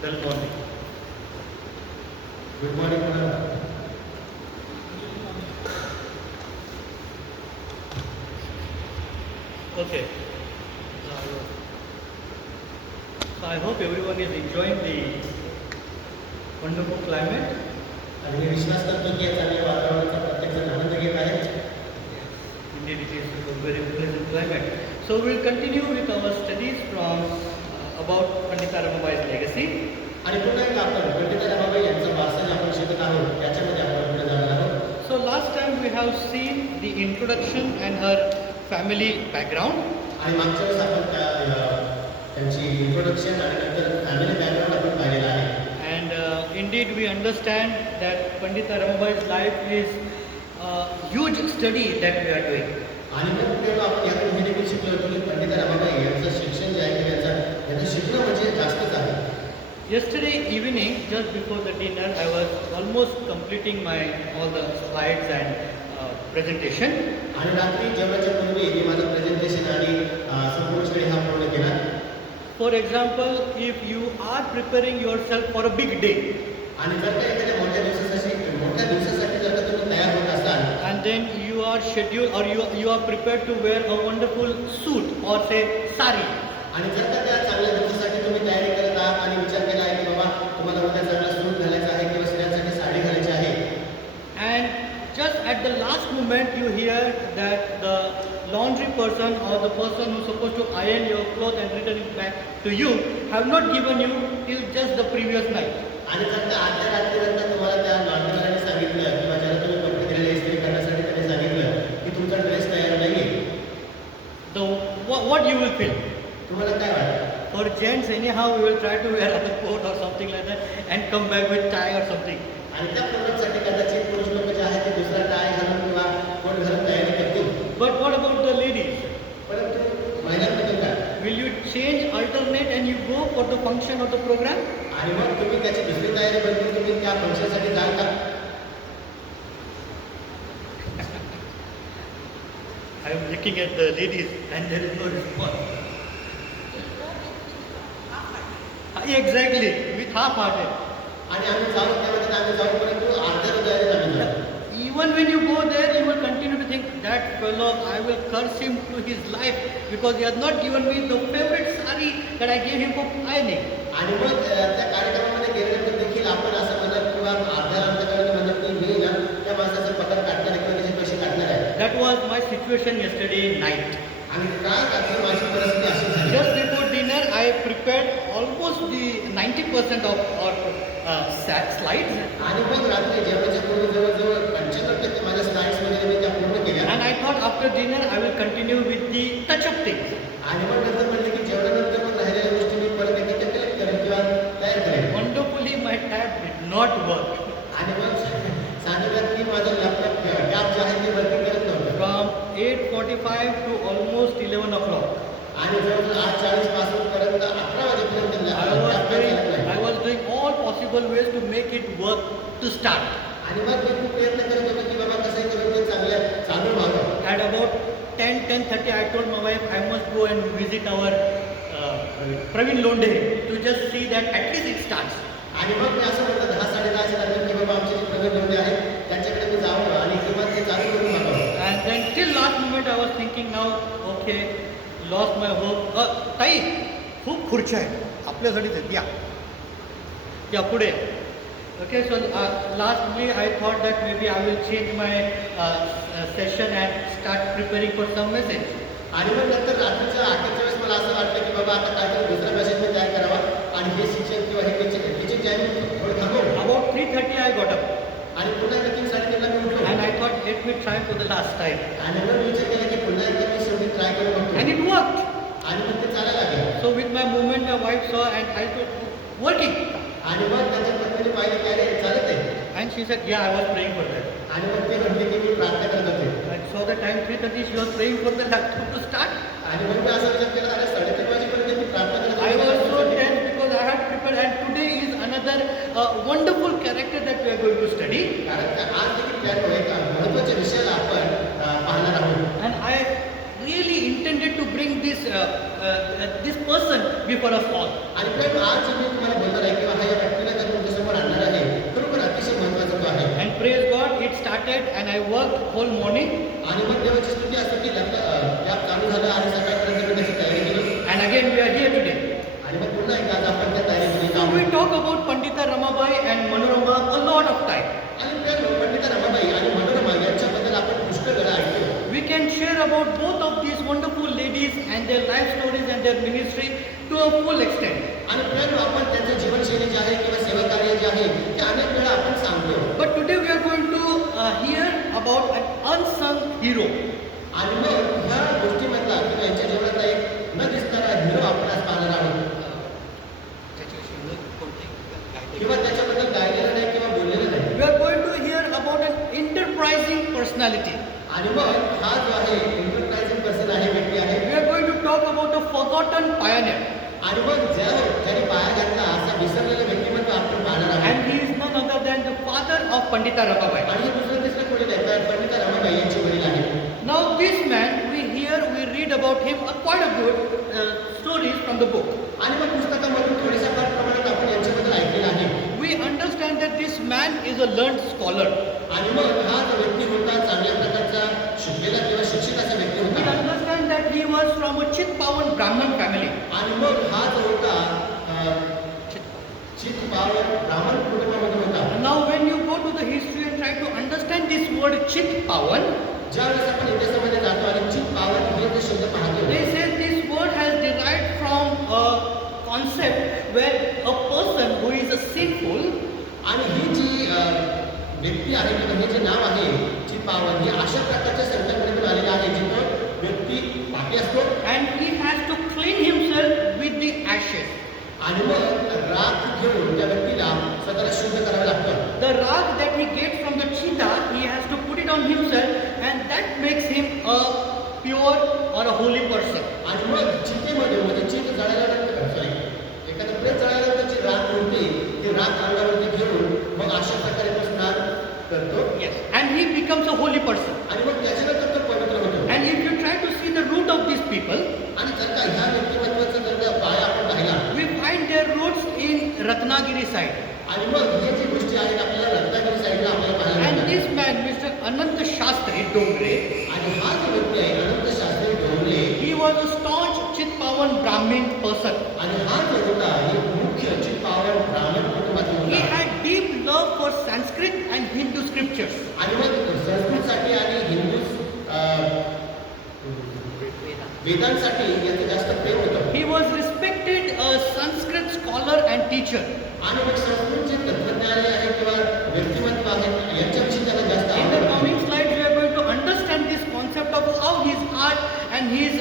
Good morning. Good morning, madam. Okay. So I hope everyone is enjoying the wonderful climate. आणि मी विश्वास करतो की या चांगल्या वातावरणाचा प्रत्येकजण आनंद घेत आहे. Indeed, it is a very pleasant climate. So we'll continue with our studies from about Pandita Ramabai's legacy. आणि पुन्हा एकदा आपण पंडित रमाबाई यांचा वारसा जे आपण शिकत आहोत त्याच्यामध्ये आपण पुढे जाणार आहोत. So last time we have seen the introduction and her family background. आणि मागच्या वेळेस आपण त्यांची इंट्रोडक्शन आणि नंतर फॅमिली बॅकग्राऊंड आपण पाहिलेलं आहे. And indeed we understand that Pandita Ramabai's life is a huge study that we are doing. आणि मग पुढे आपण यातून हे देखील शिकलो होतो की पंडित रमाबाई यांचं शिक्षण जे आहे यांचं शिकणं म्हणजे जास्तच आहे. Yesterday evening, just before the dinner, I was almost completing my all the slides and presentation. आणि रात्री जेवणाच्या पूर्वी मी माझं प्रेझेंटेशन आणि संपूर्ण स्टडी हा पूर्ण केला. For example, if you are preparing yourself for a big day, आणि जर का एखाद्या मोठ्या दिवसासाठी जर का तुम्ही तयार होत असाल and then you are scheduled or you are prepared to wear a wonderful suit or say sari, आणि जर का त्या चांगल्या दिवसासाठी तुम्ही तयारी करत आहात आणि विचार केला आहे की बाबा तुम्हाला उद्या चांगला सूट घालायचा आहे किंवा स्त्रियांसाठी साडी घालायची आहे, and just at the last moment you hear that the laundry person or the person who's supposed to iron your clothes and return it back to you have not given you till just the previous night. आणि जर का आजच्या रात्रीनंतर तुम्हाला त्या लॉन्ड्रीवाल्याने सांगितलं किंवा ज्याला तुम्ही कपडे दिलेले इस्त्री करण्यासाठी त्याने सांगितलं की तुमचा ड्रेस तयार नाहीये, What you will feel? तुम्हाला काय वाटतं? For gents, anyhow, we will try to wear a coat or something like that and come back with tie or something. आणि त्या प्रोग्रामसाठी कदाचित पुरुष लोक जे आहेत ते दुसरा टाय घालून किंवा कोट घालून तयारी करतील. But what about the ladies? परंतु महिलांबद्दल काय? Will you change, alternate, and you go for the function of the program? आणि मग तुम्ही त्याची दुसरी तयारी बदलून तुम्ही त्या फंक्शनसाठी जाल का? I am looking at the ladies and there is no response. Exactly, with half-hearted. आणि आम्ही जाऊ त्यामध्ये आम्ही जाऊ परंतु अर्ध्या हृदयाने आम्ही जाऊ. Even when you go there, you will continue to think, that fellow, I will curse him to his life because he has not given me the favorite sari that I gave him for ironing. आणि मग त्या कार्यक्रमामध्ये गेल्यानंतर देखील आपण असं म्हणत किंवा अर्ध्या अंतकाळाने म्हणत की मी ना त्या माणसाचा पगार काढणार आहे किंवा त्याचे पैसे काढणार आहे. That was my situation yesterday night. आणि काय रात्री माझी परिस्थिती अशी झाली. Just before dinner, I prepared almost the 90% of our slides. आणि मग रात्री जेवणाच्या पूर्वी जवळजवळ 95% माझ्या स्लाइड्स वगैरे मी त्या पूर्ण केल्या. And I thought after dinner I will continue with the touch-up things. आणि मग नंतर म्हणले की जेवणानंतर मग राहिलेल्या गोष्टी मी परत एकदा कलेक्ट करेन किंवा तयार करेन. Wonderfully, my tab did not work. आणि मग सांगितलं की माझं लॅपटॉप टॅब जे आहे ते वर्किंग करत नव्हतं. From 8:45 to almost 11 o'clock. आणि जवळजवळ 8:40 पासून पर्यंत 11 वाजेपर्यंत I was doing all possible ways to make it work to start. आणि मग मी खूप प्रयत्न करत होतो की बाबा कसं करून ते चांगलं चालू व्हावं. At about 10:30, I told my wife I must go and visit our Praveen Londe to just see that at least it starts. आणि मग मी असं म्हटलं 10-10:30 नंतर की बाबा आमचे जे प्रगत लोक आहेत त्यांच्याकडे मी जावं आणि किंवा ते चालू करून बघावं. And then till last moment I was thinking now, okay, lost my hope. ताई, खूप खुर्च्या आहेत आपल्यासाठीच आहेत, या पुढे. Okay, so lastly I thought that maybe I will change my session and start preparing for some message. आणि मग नंतर रात्रीच्या 8:00च्या वेळेस मला असं वाटलं की बाबा आता काहीतरी दुसरा मेसेज मी तयार करावा आणि हे शिक्षण किंवा हे टीचिंग जे आहे मी थोडं थांबवलं. About 3:30 I got up. आणि पुन्हा एकदा 3:30ला मी उठलो. And I thought let me try for the last time. आणि मग विचार केला की पुन्हा एकदा मी शेवटी ट्राय करून बघतो. And it worked. आणि मग ते चालायला लागलं. So with my movement my wife saw and I thought, working. आणि मग त्याच्या पत्नीने पाहिलं की अरे चालत आहे. And she said, yeah, I was praying for that. आणि मग ते म्हटले की मी प्रार्थना करत होते. I saw the time 3:30 she was praying for the laptop to start. आणि मग मी असं विचार केला अरे 3:30 वाजेपर्यंत मी प्रार्थना करत I was so होते. tense because I had prepared and today is another wonderful character that we are going to study. कारण का आज देखील त्या एका महत्त्वाच्या विषयाला आपण पाहणार आहोत. And I really intended to bring this person before us all. आणि प्रेम आज जे मी तुम्हाला बोलणार आहे किंवा हा या व्यक्तीला जर तुमच्यासमोर आणणार आहे खरोखर अतिशय महत्त्वाचा तो आहे. And praise God, it started and I worked whole morning. आणि मग देवाची स्तुती असते की या चालू झालं आणि सकाळपर्यंत मी त्याची तयारी केली And again we are here today. आणि मग पुन्हा एकदा आज आपण त्या तयारीमध्ये So we talk about Pandita Ramabai and Manorama a lot of time. आणि त्या पंडिता रमाबाई आणि मनोरमा यांच्याबद्दल आपण पुष्कळ वेळा ऐकतो. We can share about both of these wonderful ladies and their life stories and their ministry to a full extent. आणि प्रेम आपण त्यांचं जीवनशैली जे आहे किंवा सेवा कार्य जे आहे ते अनेक वेळा आपण सांगतो. But today we are going to hear about an unsung hero. आणि मग ह्या गोष्टीमधला किंवा यांच्या जीवनातला एक न दिसणारा हिरो आपण आज पाहणार आहोत किंवा त्याच्याबद्दल गायलेलं नाही किंवा बोललेलं नाही. We are going to hear about an enterprising personality. आणि मग हा जो आहे एंटरप्राइजिंग पर्सन आहे व्यक्ती आहे. We are going to talk about a forgotten pioneer. आणि मग ज्याने पाया घातला असा विसरलेला व्यक्तिमत्व आपण पाहणार आहोत. And he is none other than the father of Pandita Ramabai. आणि हे दुसरं तिसरं कोणी नाही तर पंडिता रमाबाई यांचे वडील आहेत. Now this man, we read about him quite a good stories from the book. आणि मग पुस्तकामधून थोड्याशा फार प्रमाणात आपण यांच्याबद्दल ऐकलेलं आहे. We understand that this man is a learned scholar. आणि मग हा जो व्यक्ती होता चांगल्या प्रकारचा शिकलेला किंवा शिक्षित असा व्यक्ती We होता. understand that he was from a Chitpavan Brahman family. आणि मग हा जो होता चित्पावन ब्राह्मण कुटुंबामधून होता. Now when you go to the history and try to understand this word Chitpavan, ज्यावेळेस आपण इतिहासामध्ये जातो आणि चित्पावन हे जे शब्द पाहतो they say this word has derived from a concept where a person who is a sinful आणि ही जी व्यक्ती आहे किंवा हे जे नाव आहे चित्पावन हे अशा प्रकारच्या संकल्पनेतून आलेलं आहे जिथं व्यक्ती पापी असतो and he has to clean himself with the ashes. आणि मग राख घेऊन त्या व्यक्तीला स्वतःला शुद्ध करावं लागतं. The rag that he gets from the cheetah, he has to put it on himself and that makes him a pure or a holy person. आणि मग चितेमध्ये म्हणजे चित जळाल्यानंतर एखादं प्रेत जळाल्यानंतर जी राख उरते ती राख अंगावरती घेऊन मग अशा प्रकारे तो स्नान करतो. Yes. And he becomes a holy person. आणि मग त्याच्यानंतर तो पवित्र होतो. And if you try to see the root of these people, आणि जर का ह्या व्यक्तिमत्वाचा जर का पाया आपण पाहिला we find their roots in Ratnagiri side. आणि मग हे जी गोष्टी आहेत आपल्याला रत्नागिरी साईडला आपल्याला पाहायला And मिळतात. this man, Mr. Ananta Shastri Dongre, आणि हा जो व्यक्ती आहे अनंत Shastri Dongre he was a staunch Chitpavan Brahmin person. आणि हा जो होता हे मुख्य चित्पावन ब्राह्मण कुटुंबातील He होता. had deep love for Sanskrit and Hindu scriptures. आणि मग संस्कृतसाठी आणि हिंदू वेदांसाठी याचं जास्त प्रेम होतं. He was respected a Sanskrit scholar and teacher. आणि मग संस्कृतचे तत्वज्ञान आहे किंवा व्यक्तिमत्व आहे यांच्याविषयी त्याला जास्त In आवड the होती. coming slides, we are going to understand this concept of how his heart and his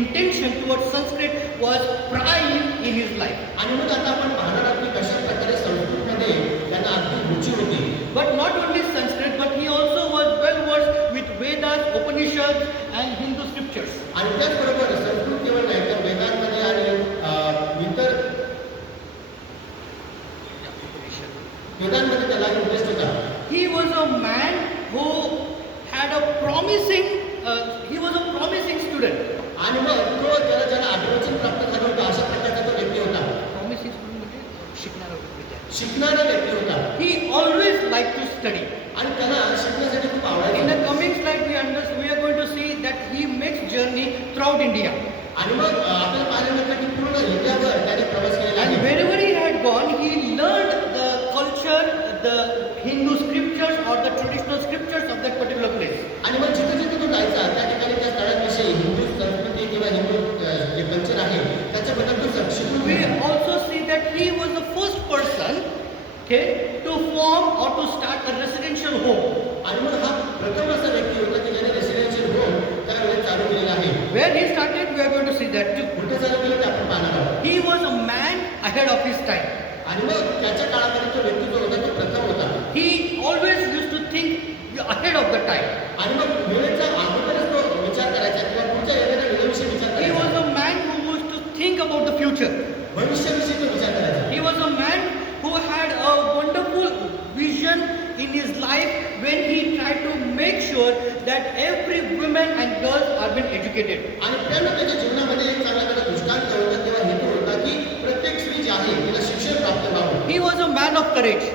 intention towards Sanskrit was prime in his life. आणि मग आता आपण पाहणार आहोत की कशा प्रकारे संस्कृतमध्ये त्यांना अगदी रुची होती. But not only Sanskrit, but he also was well versed with Vedas, Upanishads, and Hindu scriptures. आणि त्याचबरोबर संस्कृत केवळ नाही तर वेदांमध्ये आणि इतर वेदांमध्ये त्याला इंटरेस्ट होता. He was a man who had a promising, he was a promising student. आणि मग तो ज्याला अभिरुची प्राप्त झालं होतं अशा प्रकारचा तो व्यक्ती होता. Promising student म्हणजे शिकणारा विद्यार्थी. शिकणारा व्यक्ती होता. He always liked to study. आणि त्याला शिकण्यासाठी खूप In आवडायचं. the coming slide, we are going to see that he makes journey throughout India. आणि मग आपल्याला पाहायला मिळतं की पूर्ण इंडियाभर त्याने प्रवास केलेला And आहे. wherever he had gone, he learned the culture, the Hindu scriptures or the traditional scriptures of that particular place. आणि मग जिथे जिथे तो जायचा त्या ठिकाणी त्या स्थळांविषयी हिंदू संस्कृती किंवा हिंदू जे कल्चर आहे त्याच्याबद्दल तो शिकून We घ्यायचा. also see that he was the first person, okay, to form or to start a residential home. आणि मग हा प्रथम असा व्यक्ती होता की ज्याने रेसिडेन्शियल होम त्यावेळेस चालू केलेला आहे. Where he started, we are going to see that too. कुठे चालू केलं ते आपण पाहणार आहोत. He was a man ahead of his time. आणि मग त्याच्या काळामध्ये तो व्यक्ती जो होता तो प्रथम होता. He always used to think ahead of the time. आणि मग वेळेचा अगोदरच तो विचार करायचा किंवा पुढच्या येणाऱ्या वेळेविषयी विचार He was करायचा. a man who used to think about the future. भविष्याविषयी तो विचार करायचा. He was a man who had a wonderful vision in his life when he tried to make sure that every woman and girls are being educated. आणि प्रेरणा त्याच्या जीवनामध्ये एक चांगला त्याचा दृष्टांत होता किंवा हेतू होता की प्रत्येक स्त्री जी आहे तिला शिक्षण प्राप्त व्हावं. He was a man of courage.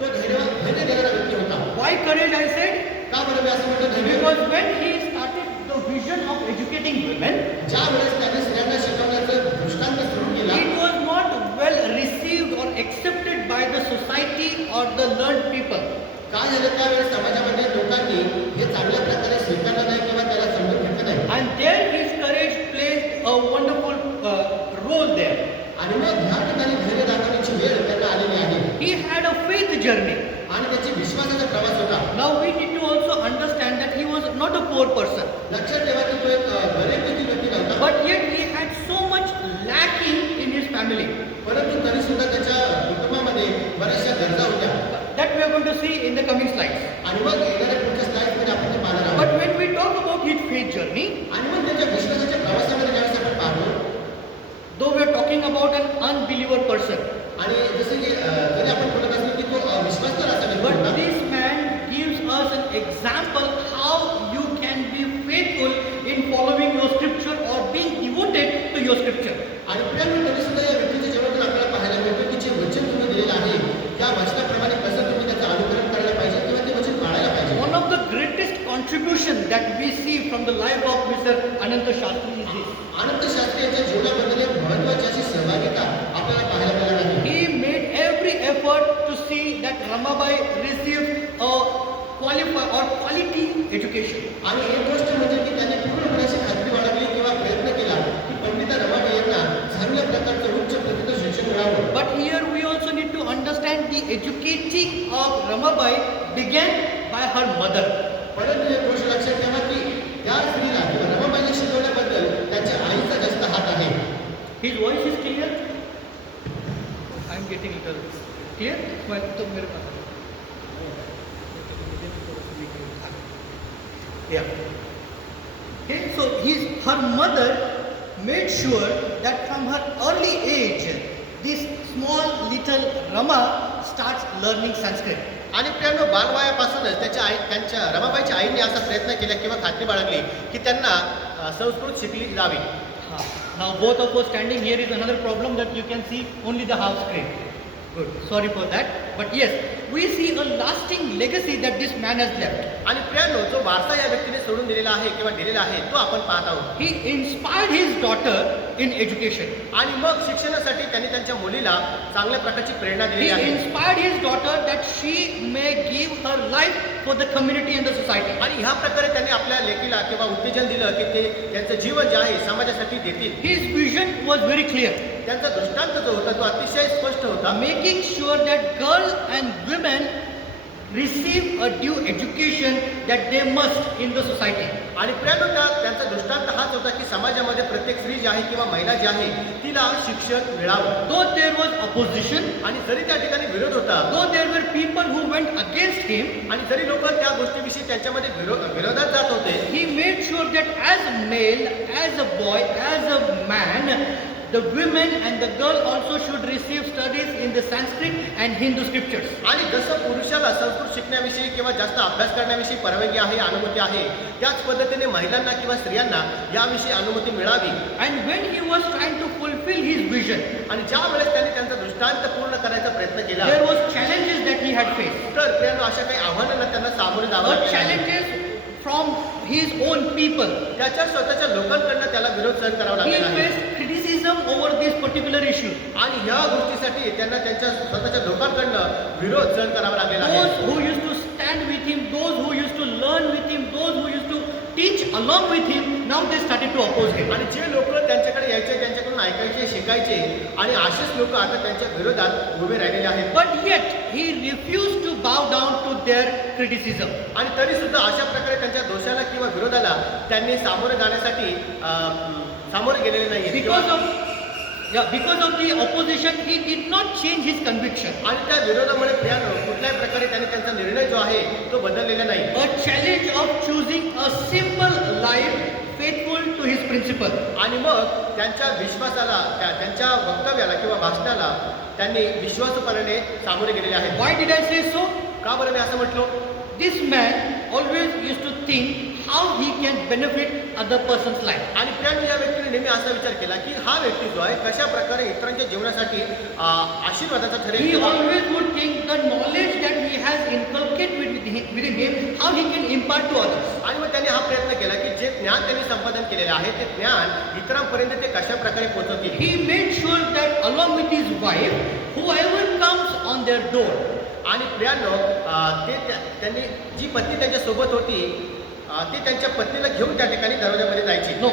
तो धैर्य देणारा व्यक्ती होता. Why courage, I said? का बरं मी असं म्हटलं धैर्य? Because when he started the vision of educating women, ज्या वेळेस त्याने स्त्रियांना शिकवण्याचं दृष्टांत सुरू केला, it was not well received or accepted by the society or the learned people. काय झालं त्यावेळेस समाजामध्ये लोकांनी हे चांगल्या प्रकारे स्वीकारलं नाही किंवा त्याला समजून घेतलं नाही. And there his courage played a wonderful role there. आणि मग ह्या ठिकाणी धैर्य दाखवण्याची वेळ त्यांना आलेली आहे. He had a faith journey. आणि त्याची विश्वासाचा प्रवास होता. Now we need to also understand that he was not a poor person, लक्षात ठेवा की तो एक गरीब व्यक्ती नव्हता, but yet he had so much lacking in his family. परंतु तरी सुद्धा त्याच्या कुटुंबामध्ये बऱ्याचशा गरजा होत्या. That we are going to see in the coming slides. आणि मग येणाऱ्या पुढच्या स्लाइडमध्ये आपण ते पाहणार आहोत. But when we talk about his faith journey, आणि मग त्याच्या विश्वासाच्या प्रवासामध्ये ज्यावेळेस आपण पाहतो, though we are talking about an unbeliever person, आणि जसं की जरी आपण बोलत असलो की तो विश्वासदार असा व्यक्ती but होता, this man gives us an example how you can be faithful in following your scripture or being devoted to your scripture. आणि प्रेम तरी सुद्धा या व्यक्तीच्या जीवनातून आपल्याला पाहायला मिळतं की जे वचन तुम्ही दिलेलं आहे त्या वचनाप्रमाणे कसं तुम्ही त्याचं अनुकरण करायला पाहिजे किंवा ते वचन पाळायला पाहिजे. One of the greatest contribution that we see from the life of Mr. Ananta Shastri is this. अनंत शास्त्री यांच्या जीवनाबद्दल एक महत्त्वाची अशी सहभागिता आपल्याला पाहायला मिळणार आहे. He made every effort to see that Ramabai received a quality education. आणि एक गोष्ट म्हणजे की त्यांनी पूर्णपणे अशी खात्री बाळगली किंवा प्रयत्न केला की पंडिता रमाबाई यांना चांगल्या प्रकारचं उच्च प्रतीचं शिक्षण मिळावं. But here we also need to understand the educating of Ramabai began by her mother. परंतु एक गोष्ट लक्षात ठेवा की त्या स्त्रीला किंवा रमाबाईला शिकवण्याबद्दल त्याच्या आईचा जास्त हात आहे. His voice is clear? I am getting it clear? Well, तो मेरे पास है. Yeah. Okay, so her mother made sure that from her early age, this small little Rama starts learning Sanskrit. आणि प्रेरणा बालवयापासूनच त्यांच्या रमाबाईच्या आईने असा प्रयत्न केला किंवा खात्री बाळगली की त्यांना संस्कृत शिकली जावी. Now both of us standing here is another problem that you can see only the half screen. Good. Sorry for that. But yes, we see a lasting legacy that this man has left. आणि प्रेरणा जो वारसा या व्यक्तीने सोडून दिलेला आहे किंवा दिलेला आहे तो आपण पाहत आहोत. He inspired his daughter in education. आणि मग शिक्षणासाठी त्यांनी त्यांच्या मुलीला चांगल्या प्रकारची प्रेरणा He दिली आहे. inspired his daughter that she may give her life for the community and the society. आणि ह्या प्रकारे त्यांनी आपल्या लेकीला किंवा उत्तेजन दिलं की ते त्यांचं जीवन जे आहे समाजासाठी देतील. His vision was very clear. त्यांचा दृष्टांत जो होता तो अतिशय स्पष्ट होता. Making sure that girls and women receive a due education that they must in the society. आणि प्रेरणा त्यांचा दृष्टांत हाच होता की समाजामध्ये प्रत्येक स्त्री जी आहे किंवा महिला जी आहे तिला शिक्षण मिळावं. Though there was opposition, आणि जरी त्या ठिकाणी विरोध होता, though there were people who went against him, आणि जरी लोक त्या गोष्टीविषयी त्यांच्यामध्ये विरोधात जात होते, he made sure that as a male, as a boy, as a man, the women and the girl also should receive studies in the Sanskrit and Hindu scriptures. आणि जसं पुरुषाला संस्कृत शिकण्याविषयी किंवा जास्त अभ्यास करण्याविषयी परवानगी आहे, अनुमती आहे, त्याच पद्धतीने महिलांना किंवा स्त्रियांना याविषयी अनुमती मिळावी. And when he was trying to fulfill his vision, आणि ज्या वेळेस त्यांनी त्यांचा दृष्टांत पूर्ण करायचा प्रयत्न केला, there was challenges that he had faced. तर प्रियांनो अशा काही आव्हानांना त्यांना सामोरे जावं But लागलं. challenges from his own people. त्याच्या स्वतःच्या लोकांकडनं त्याला विरोध सहन करावा He लागला आहे. faced criticism over this particular issue. आणि ह्या गोष्टीसाठी त्यांना त्यांच्या स्वतःच्या लोकांकडनं विरोध सहन करावा लागलेला आहे. Those who used to stand with him, those who used to learn with him, those who used to teach along with him, now they started to oppose him. आणि जे लोक त्यांच्याकडे यायचे, त्यांच्याकडून ऐकायचे, शिकायचे, आणि असेच लोक आता त्यांच्या विरोधात उभे राहिलेले आहेत. But yet he refused to bow down to their criticism. आणि तरी सुद्धा अशा प्रकारे त्यांच्या दोषाला किंवा विरोधाला त्यांनी सामोरे जाण्यासाठी सामोरे गेलेले नाहीये. Because of the opposition, he did not change his conviction. आणि त्या विरोधामुळे कुठल्याही प्रकारे त्यांनी त्यांचा निर्णय जो आहे तो बदललेला नाही. A challenge of choosing a simple life faithful to his principle. आणि मग त्यांच्या विश्वासाला, त्यांच्या वक्तव्याला किंवा भाषणाला त्यांनी विश्वासपणाने सामोरे गेलेले आहेत. Why did I say so? का बरं मी असं म्हटलो? This man always used to think how he can benefit other person's life. आणि प्रियानो, या व्यक्तीने नेहमी असा विचार केला की हा व्यक्ती जो आहे कशा प्रकारे इतरांच्या जीवनासाठी आशीर्वादाचा He ठरेल. always would think the knowledge that he has inculcated within him, how he can impart to others. आणि मग त्यांनी हा प्रयत्न केला की जे ज्ञान त्यांनी संपादन केलेले आहे ते ज्ञान इतरांपर्यंत ते कशा प्रकारे पोहोचवतील. He made sure that along with his wife, whoever comes on their door, आणि प्रियानो, त्यांनी जी पत्नी त्यांच्या सोबत होती ते त्यांच्या पत्नीला घेऊन त्या ठिकाणी दरवाजामध्ये जायची. no,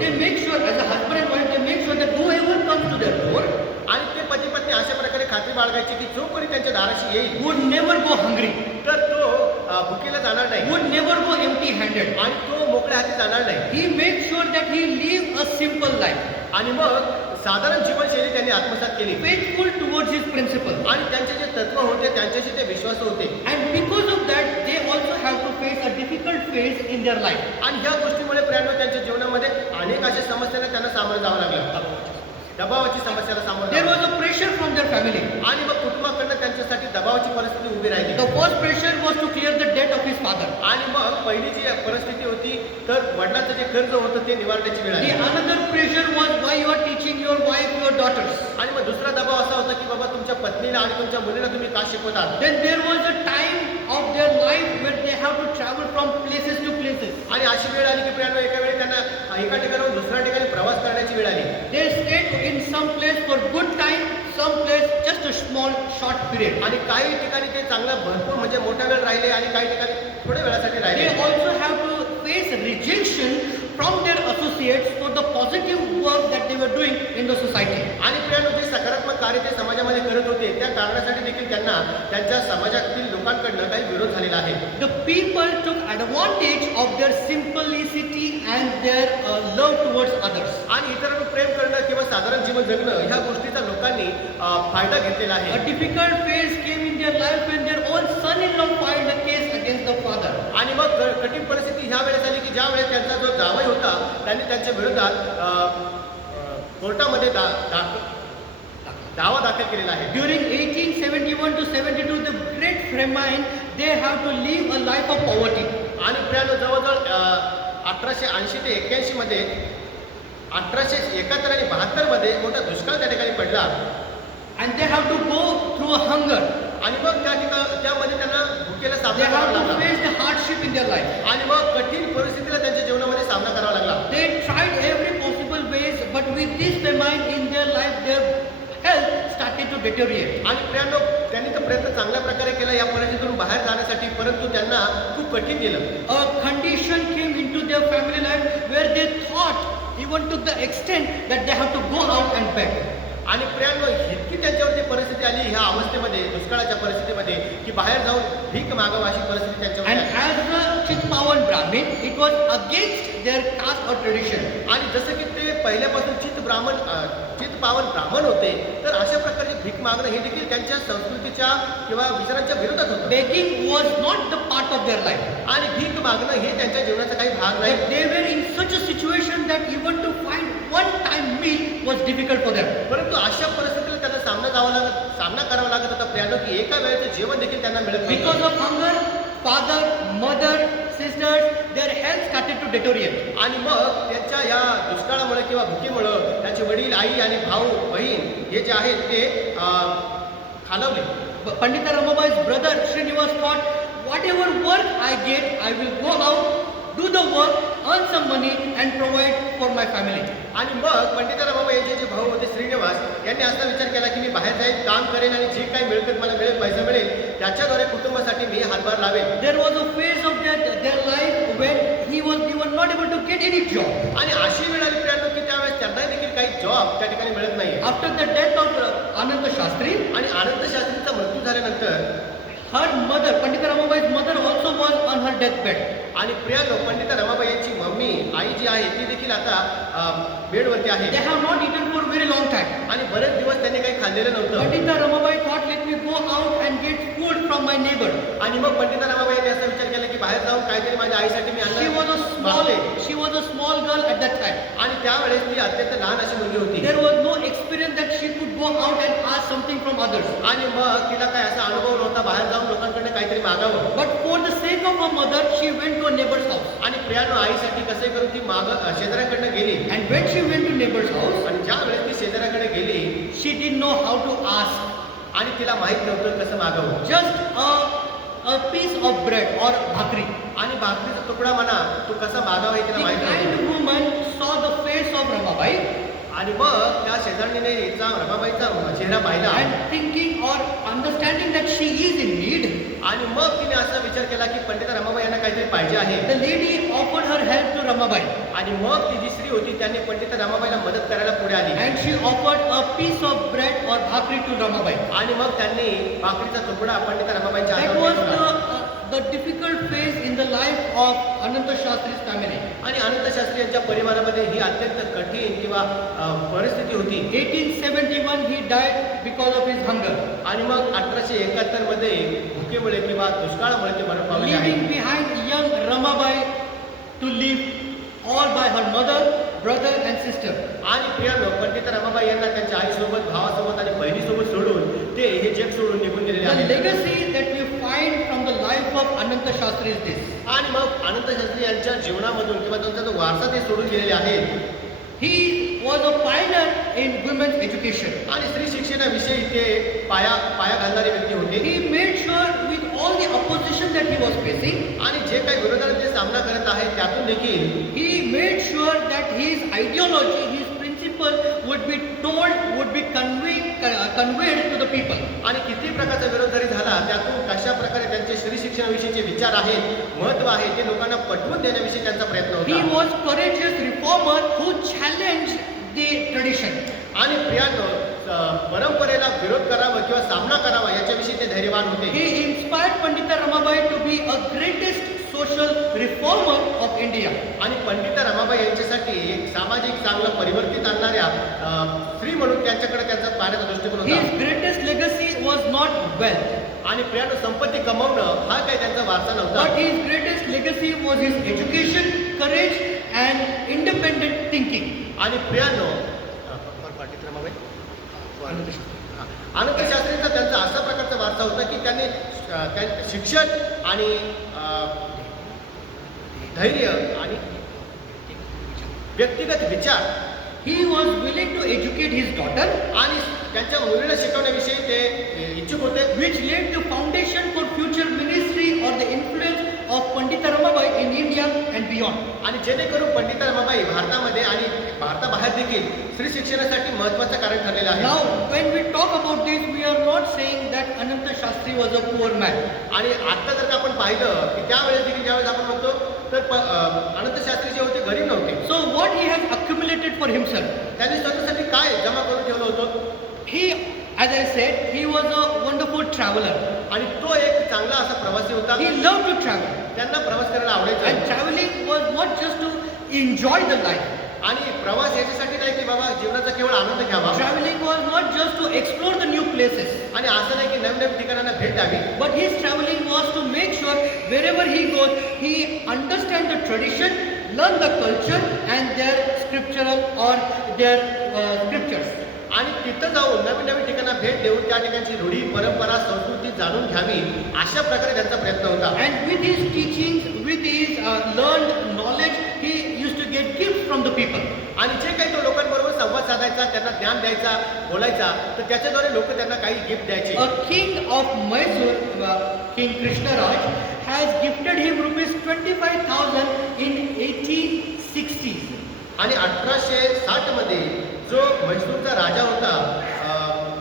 they make sure as a husband and wife, they make sure that whoever comes to their door आणि ते पती पत्नी अशा प्रकारे खात्री बाळगायची की जो कोणी त्यांच्या दाराशी येईल would never go hungry, तर तो भुकेला जाणार नाही would never go empty-handed. आणि तो मोकळ्या हाती जाणार नाही. He made sure that he live a simple life, आणि मग साधारण जीवनशैली त्यांनी आत्मसात केली faithful towards his principles. आणि त्यांचे जे तत्व होते त्यांच्याशी ते विश्वास होते. And because of that, they also have to face a difficult phase in their life. आणि ह्या गोष्टीमुळे प्रियांनो त्यांच्या जीवनामध्ये अनेक अशा समस्यांना त्यांना सामोरं जावं लागलं. दबावाची समस्याला सामोरं There जावं was a pressure from their family. लागलं. आणि मग कुटुंबाकडनं त्यांच्यासाठी दबावाची परिस्थिती उभी राहिली. The first pressure was to clear the debt of his father. आणि मग पहिली जी परिस्थिती होती तर वडिलांचं जे कर्ज होतं ते निवारण्याची वेळ The आली. another pressure was why you are teaching your wife, your daughters. आणि मग दुसरा दबाव असा होता की बाबा तुमच्या पत्नीला आणि तुमच्या मुलीला तुम्ही का शिकवत आहात. Then there was a time of their life where they have to travel from places to places. आणि अशी वेळ आली की प्रियांनो एका वेळी त्यांना एका ठिकाणाहून दुसऱ्या ठिकाणी प्रवास करण्याची वेळ आली. They stayed in some place for good time, some place just a small short period. आणि काही ठिकाणी ते चांगलं भरपूर म्हणजे मोठा वेळ राहिले आणि काही ठिकाणी थोड्या वेळासाठी They राहिले. also have to face rejection from their associates for the positive work that they were doing in the society. आणि प्रियांनो, जे सकारात्मक कार्य ते समाजामध्ये करत होते त्या कारणासाठी देखील त्यांना त्यांच्या समाजातील लोकांकडनं काही विरोध झालेला आहे. The people took advantage of their simplicity and their love towards others. आणि इतरांवर प्रेम करणं किंवा साधारण जीवन जगणं ह्या गोष्टीचा लोकांनी फायदा घेतलेला A आहे. difficult phase came in their life when their own son-in-law filed a case against the father. आणि मग कठीण परिस्थिती ह्या वेळेस आली की ज्या वेळेस त्यांचा जो जावई होता त्यांनी त्यांच्या विरोधात कोर्टामध्ये दावा दाखल केलेला आहे. During 1871 to 72, the Great Famine, they have to live a life of poverty. आणि प्रियांनो, जवळजवळ 1880 ते 81 मध्ये 1871 आणि 72 मध्ये मोठा दुष्काळ त्या ठिकाणी पडला. And they have to go through a hunger. आणि मग त्यामध्ये त्यांना भुकेला They सामना have करावा to लागला. face the hardship in their life. आणि मग कठीण परिस्थितीला त्यांच्या जीवनामध्ये सामना करावा लागला. They tried every possible ways, but with this famine in their life, their health started to deteriorate. आणि प्रियांनो, त्यांनी तर प्रयत्न चांगल्या प्रकारे केला या परिस्थितीतून बाहेर जाण्यासाठी, परंतु त्यांना खूप कठीण गेलं. A condition came into their family life where they thought, even to the extent that they have to go out and beg. आणि प्रियांनो, इतकी त्यांच्यावरती परिस्थिती आली ह्या अवस्थेमध्ये, दुष्काळाच्या परिस्थितीमध्ये, की बाहेर जाऊन भीक मागावं अशी परिस्थिती त्यांच्यावर And आली. as a Chitpavan Brahmin, it was against their caste or tradition. आणि जसं की ते पहिल्यापासून चित्तपावन ब्राह्मण होते, तर अशा प्रकारचे भीक मागणं हे देखील त्यांच्या संस्कृतीच्या किंवा विचारांच्या विरोधात होतं. Begging was not the part of their life. आणि भीक मागणं हे त्यांच्या जीवनाचा काही भाग नाही. But they were in such a situation that even to find one time meal was difficult for them. परंतु अशा परिस्थितीला त्यांना सामना करावा लागत होता प्रियांनो, की एका वेळेचं जेवण देखील त्यांना मिळत नव्हतं. Because of hunger, father, mother, sisters, their health started to deteriorate. आणि मग त्यांच्या या दुष्काळामुळे किंवा भुकीमुळं त्यांचे वडील, आई आणि भाऊ बहीण हे जे आहेत ते खालावले. Pandita Ramabai's brother Srinivas thought, whatever work I get, I will go out, do the work, earn some money and provide for my family. आणि मग पंडिता रमाबाई यांचे जे भाऊ होते श्रीनिवास यांनी असा विचार केला की मी बाहेर जाईन, काम करेन आणि जे काही मिळतं मला पैसा मिळेल त्याच्याद्वारे कुटुंबासाठी मी हातभार लावेन. There was a phase of their life when they were not able to get any job. आणि अशी वेळ आली प्रियांनो की त्यावेळेस त्यांना देखील काही जॉब त्या ठिकाणी मिळत नाही. After the death of Ananta Shastri, आणि अनंत शास्त्रीचा मृत्यू झाल्यानंतर her mother, Pandita Ramabai's mother also was on her deathbed. आणि प्रियांनो, पंडिता रमाबाई यांची मम्मी आई जी आहे ती देखील आता बेडवरती आहे. They have not eaten for a very long time. आणि बरेच दिवस त्यांनी काही खाल्लेलं नव्हतं. Pandita Ramabai thought, let me go out and get food from my neighbor. आणि मग पंडिता रमाबाई यांनी असा विचार केला की बाहेर जाऊन काहीतरी माझ्या आईसाठी मी She was a small girl at that time. आणि त्यावेळेस ती अत्यंत लहान अशी मुलगी होती. There was no experience that she could go out and ask something from others. आणि मग तिला काय असा अनुभव नव्हता बाहेर जाऊन लोकांकडे काहीतरी मागावं. But for the sake of her mother, she went to a neighbor's house. आणि प्रियानो आईसाठी कसे करून ती शेजाऱ्याकडनं गेली. And when she went to neighbor's house, आणि ज्या वेळेस ती शेजाऱ्याकडे गेली she didn't know how to ask. आणि तिला माहित नव्हतं कसं मागावं. Just a piece of bread or bhakri. आणि भाकरीचा तुकडा म्हणा तो कसा मागावा हे The तिला माहित kind नव्हतं. woman saw the face of Ramabai आणि मग त्या शेजारणीने हिचा रमाबाईचा चेहरा पाहिला and thinking or understanding that she is in need, आणि मग तिने असा विचार केला की पंडिता रमाबाई यांना काहीतरी पाहिजे आहे. the lady offered her help to Ramabai. आणि मग ती जी स्त्री होती त्यांनी पंडिता रमाबाईला मदत करायला पुढे आली. And she offered a piece of bread or bhakri to Ramabai. आणि मग त्यांनी भाकरीचा तुकडा पंडिता रमाबाईच्या That हातात was ठेवला. the difficult phase in the life of Ananta Shastri's family. आणि अनंत शास्त्री यांच्या परिवारामध्ये ही अत्यंत कठीण किंवा परिस्थिती होती. 1871 he died because of his hunger, आणि मग 1871 मध्ये भुकेमुळे किंवा दुष्काळामुळे ते मरण पावले आहे. leaving behind young Ramabai to live all by her mother, brother and sister. आणि प्रियानो पंडिता रमाबाई यांना त्यांच्या आईसोबत भावासोबत आणि बहिणीसोबत सोडून ते हे जग सोडून निघून गेलेले The आहेत. legacy that we find from the life of Ananta Shastri is this. आणि मग अनंत शास्त्री यांच्या जीवनामधून किंवा त्यांचा जो वारसा ते सोडून गेलेले आहेत. He was a pioneer in women's education. आणि स्त्री शिक्षणाविषयी ते पाया घालणारे व्यक्ती होते. He made sure with all the opposition that he was facing, आणि जे काही विरोधाला ते सामना करत आहेत त्यातून देखील he made sure that his ideology, his principle would be told, would be conveyed to the people. आणि किती प्रकारचा विरोध जरी झाला त्यातून कशा प्रकारे त्यांचे स्त्री शिक्षणाविषयीचे विचार आहेत, महत्त्व आहे ते लोकांना पटवून देण्याविषयी त्यांचा प्रयत्न He होता. was courageous reformer who challenged the tradition. आणि प्रियानो परंपरेला विरोध करावा किंवा सामना करावा याच्याविषयी ते धैर्यवान होते. He inspired Pandita Ramabai to be a greatest social reformer of India. आणि पंडिता रमाबाई यांच्यासाठी एक सामाजिक चांगलं परिवर्तित आणणाऱ्या स्त्री म्हणून त्यांच्याकडे त्यांचा पाहण्याचा दृष्टिकोन His होता. greatest legacy was not wealth, आणि प्रियानो संपत्ती कमवणं हा काही त्यांचा वारसा but नव्हता. his greatest legacy was his education, courage and independent thinking. आणि प्रियानो अनंत शास्त्रींचा त्यांचा असा प्रकारचा वारसा होता की त्यांनी शिक्षण आणि धैर्य आणि व्यक्तिगत विचार He was willing to educate his daughter, आणि त्यांच्या मुलीला शिकवण्याविषयी ते इच्छुक होते, which laid the foundation for future ministry or the influence of Pandita Ramabai in India and beyond. आणि जेणेकरून पंडिता रमाबाई भारतामध्ये आणि भारताबाहेर देखील स्त्री शिक्षणासाठी महत्त्वाचं कारण ठरलेलं आहे. Now, when we talk about this, we are not saying that Ananta Shastri was a poor man. आणि आता जर का आपण पाहिलं की त्यावेळेस देखील ज्यावेळेस आपण म्हणतो तर अनंत शास्त्री जे होते गरीब नव्हते. So, what he has accumulated for himself, त्यांनी स्वतःसाठी काय जमा करून ठेवलं होतं. he, as I said, he was a wonderful traveler. आणि तो एक चांगला असा प्रवासी होता. He loved to travel, त्यांना प्रवास करायला आवडायचा. and traveling was not just to enjoy the life. आणि प्रवास याच्यासाठी नाही की बाबा जीवनाचा केवळ आनंद घ्यावा. Traveling was not just to explore the new places, आणि असं नाही की नवीन ठिकाणांना भेट द्यावी. but his traveling was to make sure wherever he goes, he understands the tradition, learn the culture and their scriptural or their scriptures. आणि तिथं जाऊन नवीन ठिकाणा भेट देऊन त्या ठिकाणची रूढी परंपरा संस्कृती जाणून घ्यावी अशा प्रकारे त्यांचा प्रयत्न होता. And with his teachings, with his learned knowledge, he used to get gifts from the people. आणि जे काही तो लोकांबरोबर संवाद साधायचा, त्यांना ज्ञान द्यायचा, बोलायचा, तर त्याच्याद्वारे लोक त्यांना काही गिफ्ट द्यायचे. A king of Mysore, King Krishnaraj, has gifted him rupees 25,000 in 1860s. आणि 1860 मध्ये जो म्हैसूरचा राजा होता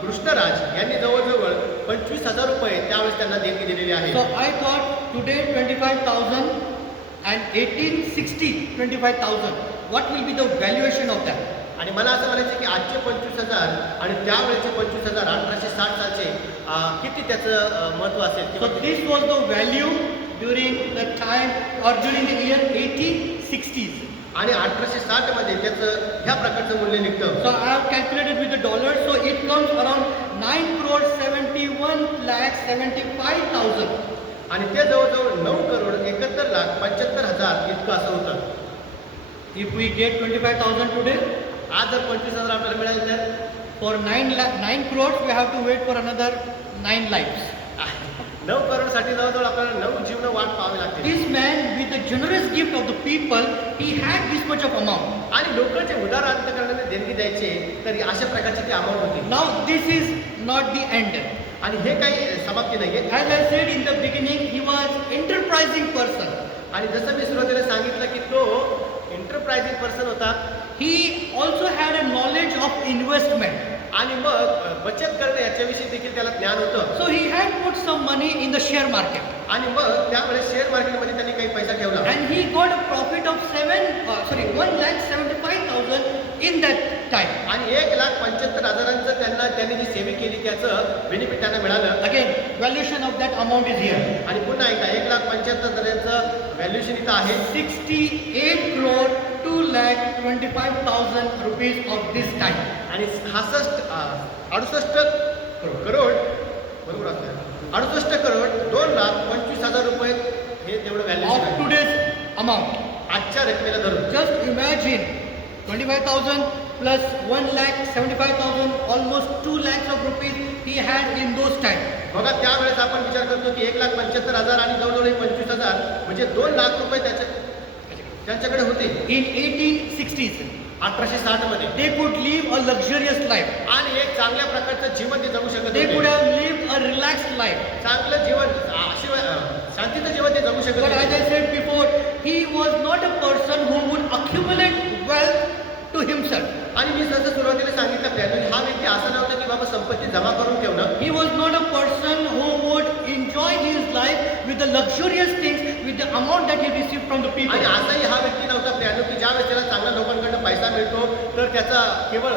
कृष्णराज यांनी जवळजवळ 25,000 रुपये त्यावेळेस त्यांना देणगी दिलेली आहे. So I thought today 25,000 and 1860 25,000. What will be the valuation of that? आणि मला असं म्हणायचं की आजचे 25,000 आणि त्यावेळेचे 25,000 1860 सालचे किती त्याचं महत्त्व असेल. So this was the value during the time or during the year 1860s. आणि 1860 मध्ये त्याचं ह्या प्रकारचं मूल्य निघतं. So I have calculated with the dollar. So it comes around 9,71,75,000. आणि ते जवळजवळ 9,71,75,000 इतकं असं होतं. If we get 25,000 today, आज जर 25,000 आपल्याला मिळाले तर for 9 crores we have to wait for another 9 lives. 9 करोडसाठी जवळजवळ आपल्याला 9 जीवन वाट पाहावी लागते. This man with the generous gift of the people, he had this much of amount. आणि लोक जे उदार अंतकरणाने देणगी द्यायचे तर अशा प्रकारची ती अमाऊंट होती. Now this is not the end. आणि हे काही समाप्ती नाहीये. As I said in the beginning, he was enterprising person. आणि जसं मी सुरुवातीला सांगितलं की तो एंटरप्राइजिंग पर्सन होता. He also had a knowledge of investment. आणि मग बचत करणं याच्याविषयी देखील त्याला ज्ञान होतं. So he had put some money in the share market. आणि मग त्यावेळेस शेअर मार्केटमध्ये त्यांनी काही पैसा ठेवला. And he got a profit of 1,75,000 in that time. आणि 1,75,000 त्यांनी जी सेविंग केली त्याचं बेनिफिट त्यांना मिळालं. Again, valuation of that amount is here. आणि पुन्हा एकदा 1,75,000 व्हॅल्युएशन इथं आहे. 68 crore 2,25,000 rupees of this time. आणि 68 करोड बरोबर असतं. 68 करोड 2,25,000 रुपये हे तेवढं Of व्हॅल्युएशन आहे. today's amount. आजच्या रकमेला धरून Just imagine 25,000 plus 1,75,000, almost 2 lakhs of rupees he had in those times. बघा त्यावेळेस आपण विचार करतो की 1,75,000 आणि जवळजवळ 25,000 म्हणजे 2 लाख रुपये त्यांच्याकडे होते. In 1860s, 1860 मध्ये they could live a luxurious life. आणि एक चांगल्या प्रकारचं जीवन ते जगू शकत They could होते. have lived a relaxed life. चांगलं जीवन शांतीचं जीवन ते जगू शकत But as होते. I said before, he was not a person who would accumulate wealth to himself. आणि मी जसं सुरुवातीला सांगितलं हा व्यक्ती असा नव्हता की बाबा संपत्ती जमा करून ठेवणं. He was not a person who would enjoy his life with the luxurious things, with the amount that he received from the people. आणि असाही हा व्यक्ती नव्हता की ज्या वेळेस त्याला चांगल्या लोकांकडून पैसा मिळतो तर त्याचा केवळ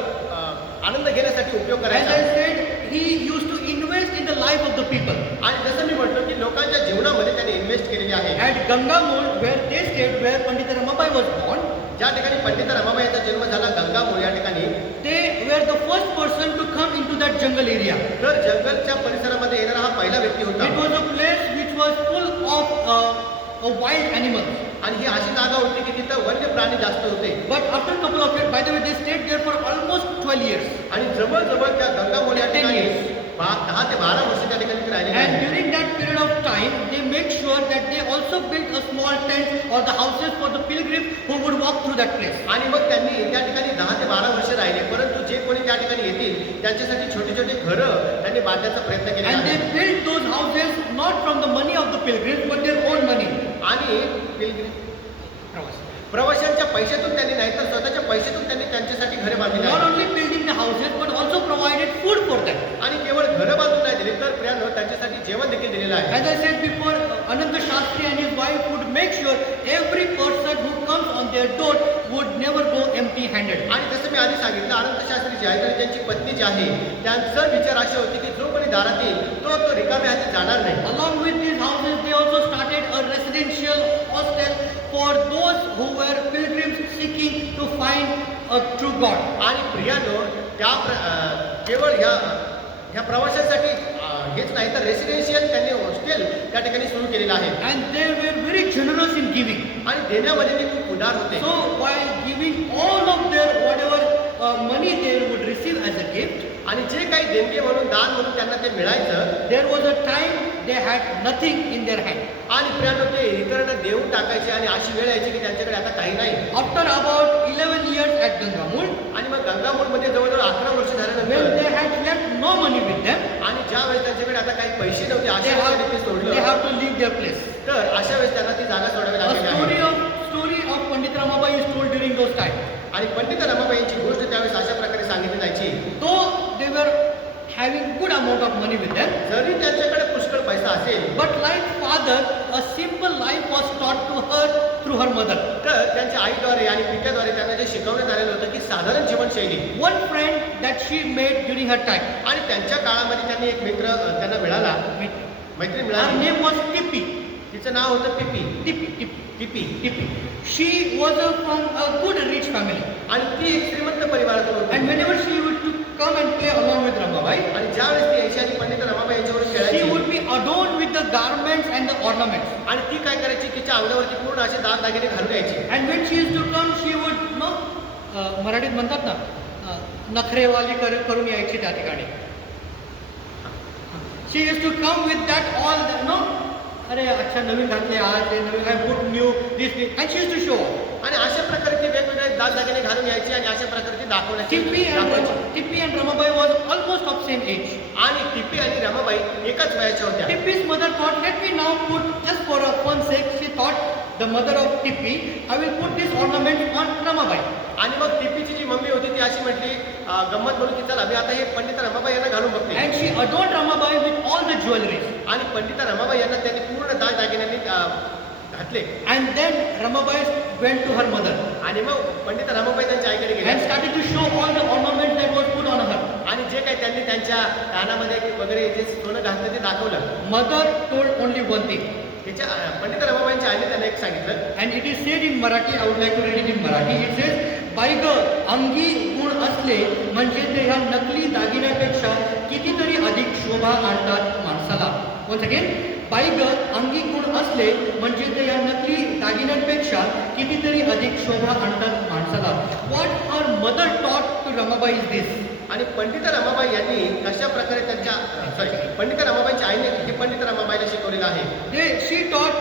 आनंद घेण्यासाठी उपयोग As करायचा. I said, he used to invest in the life of the people. आणि जसं मी म्हटलो की लोकांच्या जीवनामध्ये त्याने इन्व्हेस्ट केलेली आहे. At Gangamul, where they stayed, where Pandit Ramabai was born, ज्या ठिकाणी पंडित रमाबाई यांचा जन्म झाला गंगापूर या ठिकाणी, they were the first person to come into that jungle area. तर जंगलच्या परिसरामध्ये येणारा हा पहिला व्यक्ती होता. It was a place which was full of wild animals. आणि ही अशी जागा होती की तिथं वन्य प्राणी जास्त होते. But after a couple of years, by the way, they stayed there for almost 12 years. आणि जवळजवळ त्या गंगापूर या 10 ठिकाणी years. 10 ते 12 वर्ष त्या ठिकाणी ते राहिले. And during that period of time, they make sure that they also built a small tent or the houses for the pilgrims who would walk through that place. आणि मग त्यांनी त्या ठिकाणी 10 ते 12 वर्ष राहिले. परंतु जे कोणी त्या ठिकाणी येतील त्यांच्यासाठी छोटे छोटे घरं त्यांनी बांधण्याचा प्रयत्न केला. And they built those houses not from the money of the pilgrims, but their own money. आणि प्रवाशांच्या पैशातून त्यांनी नाही तर स्वतःच्या पैशातून त्यांनी त्यांच्यासाठी घरे बांधली. Not only building the houses, but also provided food for them. आणि केवळ घरं बांधून नाही दिली तर प्रियानो त्यांच्यासाठी जेवण देखील दिलेलं आहे. As I said before, Ananda Shastri and his wife would make sure every person who comes on their door would never go empty-handed. आणि जसं मी आधी सांगितलं अनंत शास्त्री जे आहे आणि त्यांची पत्नी जी आहे त्यांचा विचार असे होते की जो कोणी दारात येईल तो रिकामे हाती जाणार नाही. Along with these houses, they also started a residential hostel for those who were pilgrims seeking to find a true God. आणि प्रियानो केवळ ह्या प्रवाशांसाठी हेच नाही तर रेसिडेन्शियल त्यांनी हॉस्टेल त्या ठिकाणी सुरू केलेलं आहे. And they were very generous in giving. आणि देण्यामध्ये ते खूप उदार होते. So while giving all of their whatever money they would receive as a gift, आणि जे काही देणगे म्हणून दान म्हणून त्यांना ते मिळायचं there was a time they had nothing in their hand. आणि प्रियानो ते इतरांना देऊन टाकायचे आणि अशी वेळ यायची की त्यांच्याकडे आता काही नाही. After about 11 years at Gangamul, आणि मग गंगापूरमध्ये जवळजवळ 11 वर्ष when झाल्यानंतर they had left no money with them, आणि ज्या वेळेस त्यांच्याकडे आता काही पैसे नव्हते they अशा वेळेस ते have, सोडलं they have to leave their place. तर अशा वेळेस त्यांना ती जागा सोडावी A लागली आहे. story of Pandit Ramabai is told during those times. आणि पंडित रमाबाईंची गोष्ट त्यावेळेस अशा प्रकारे सांगितली जायची. Though they were having good amount of money with them, जरी त्यांच्याकडे पुष्कळ पैसा असेल but like father, a simple life was taught to her through her mother. तर त्यांच्या आईद्वारे आणि पित्याद्वारे त्यांना जे शिकवण्यात आलेलं होतं की साधारण जीवनशैली. One friend that she made during her time, आणि त्यांच्या काळामध्ये त्यांनी एक मित्र त्यांना मिळाला, मैत्रीण her मिळाली. name was Tippi. तिचं नाव होतं पिपी. Tippi. She was from a good rich family. आणि ती एक श्रीमंत परिवारातून होती. And whenever she would to come and play along with Ramabai, आणि ज्यावेळेस ती यायची आणि पंडित रमाबाई यांच्यावर she खेळायची would be adorned with the garments and the ornaments. आणि ती काय करायची तिच्या अंगावरती पूर्ण असे दागदागिने घालून यायची. And when she used to come, she would, मराठीत म्हणतात ना, नखरेवाली करून यायची त्या ठिकाणी. She use to come with that all no, अरे अच्छा नवीन घातले आज, हे नवीन काय बुट new this and she use to show. आणि अशा प्रकारचे वेगवेगळे दागदागिने घालून यायची आणि अशा प्रकारचे दाखवायची. Tippy and Ramabai was almost of same age. आणि टिप्पी आणि रमाबाई एकाच वयाच्या होत्या. Tippi's mother thought, let me now put, just for a fun sake, she thought, the mother of Tippi, I will put this ornament on Ramabai. आणि मग टिप्पीची जी mummy होती ती अशी म्हटली, गंमत म्हणून की चला मी आता हे पंडित रमाबाई यांना घालून बघते. And she adorned Ramabai with all the jewelry. आणि पंडिता रमाबाई यांना त्यांनी पूर्ण दागदागिन्यांनी घातले. And then Ramabai went to her mother आणि मग पंडिता रमाबाई त्यांच्या आईकडे गेले and started to show all the ornaments that was put on her. आणि जे काही त्यांनी त्यांच्या कानामध्ये वगैरे जे सोनं घातलं ते दाखवलं. Mother told only one thing. त्याच्या पंडिता रमाबाईंच्या आईने त्यांना एक सांगितलं. And it is said in Marathi, I would like to read it in Marathi. It says, बाई ग, अंगी गुण असले म्हणजे ते ह्या नकली दागिन्यापेक्षा कितीतरी अधिक शोभा आणतात माणसाला. Once again, बाई ग, अंगी गुण असले म्हणजे ते या नकली दागिन्यांपेक्षा कितीतरी अधिक शोभा आणतात माणसाला. What her mother taught to Ramabai is this. आणि पंडिता रमाबाई यांनी कशा प्रकारे त्यांच्या पंडिता रमाबाईंच्या आईने हे पंडिता रमाबाईला शिकवलेलं आहे. She taught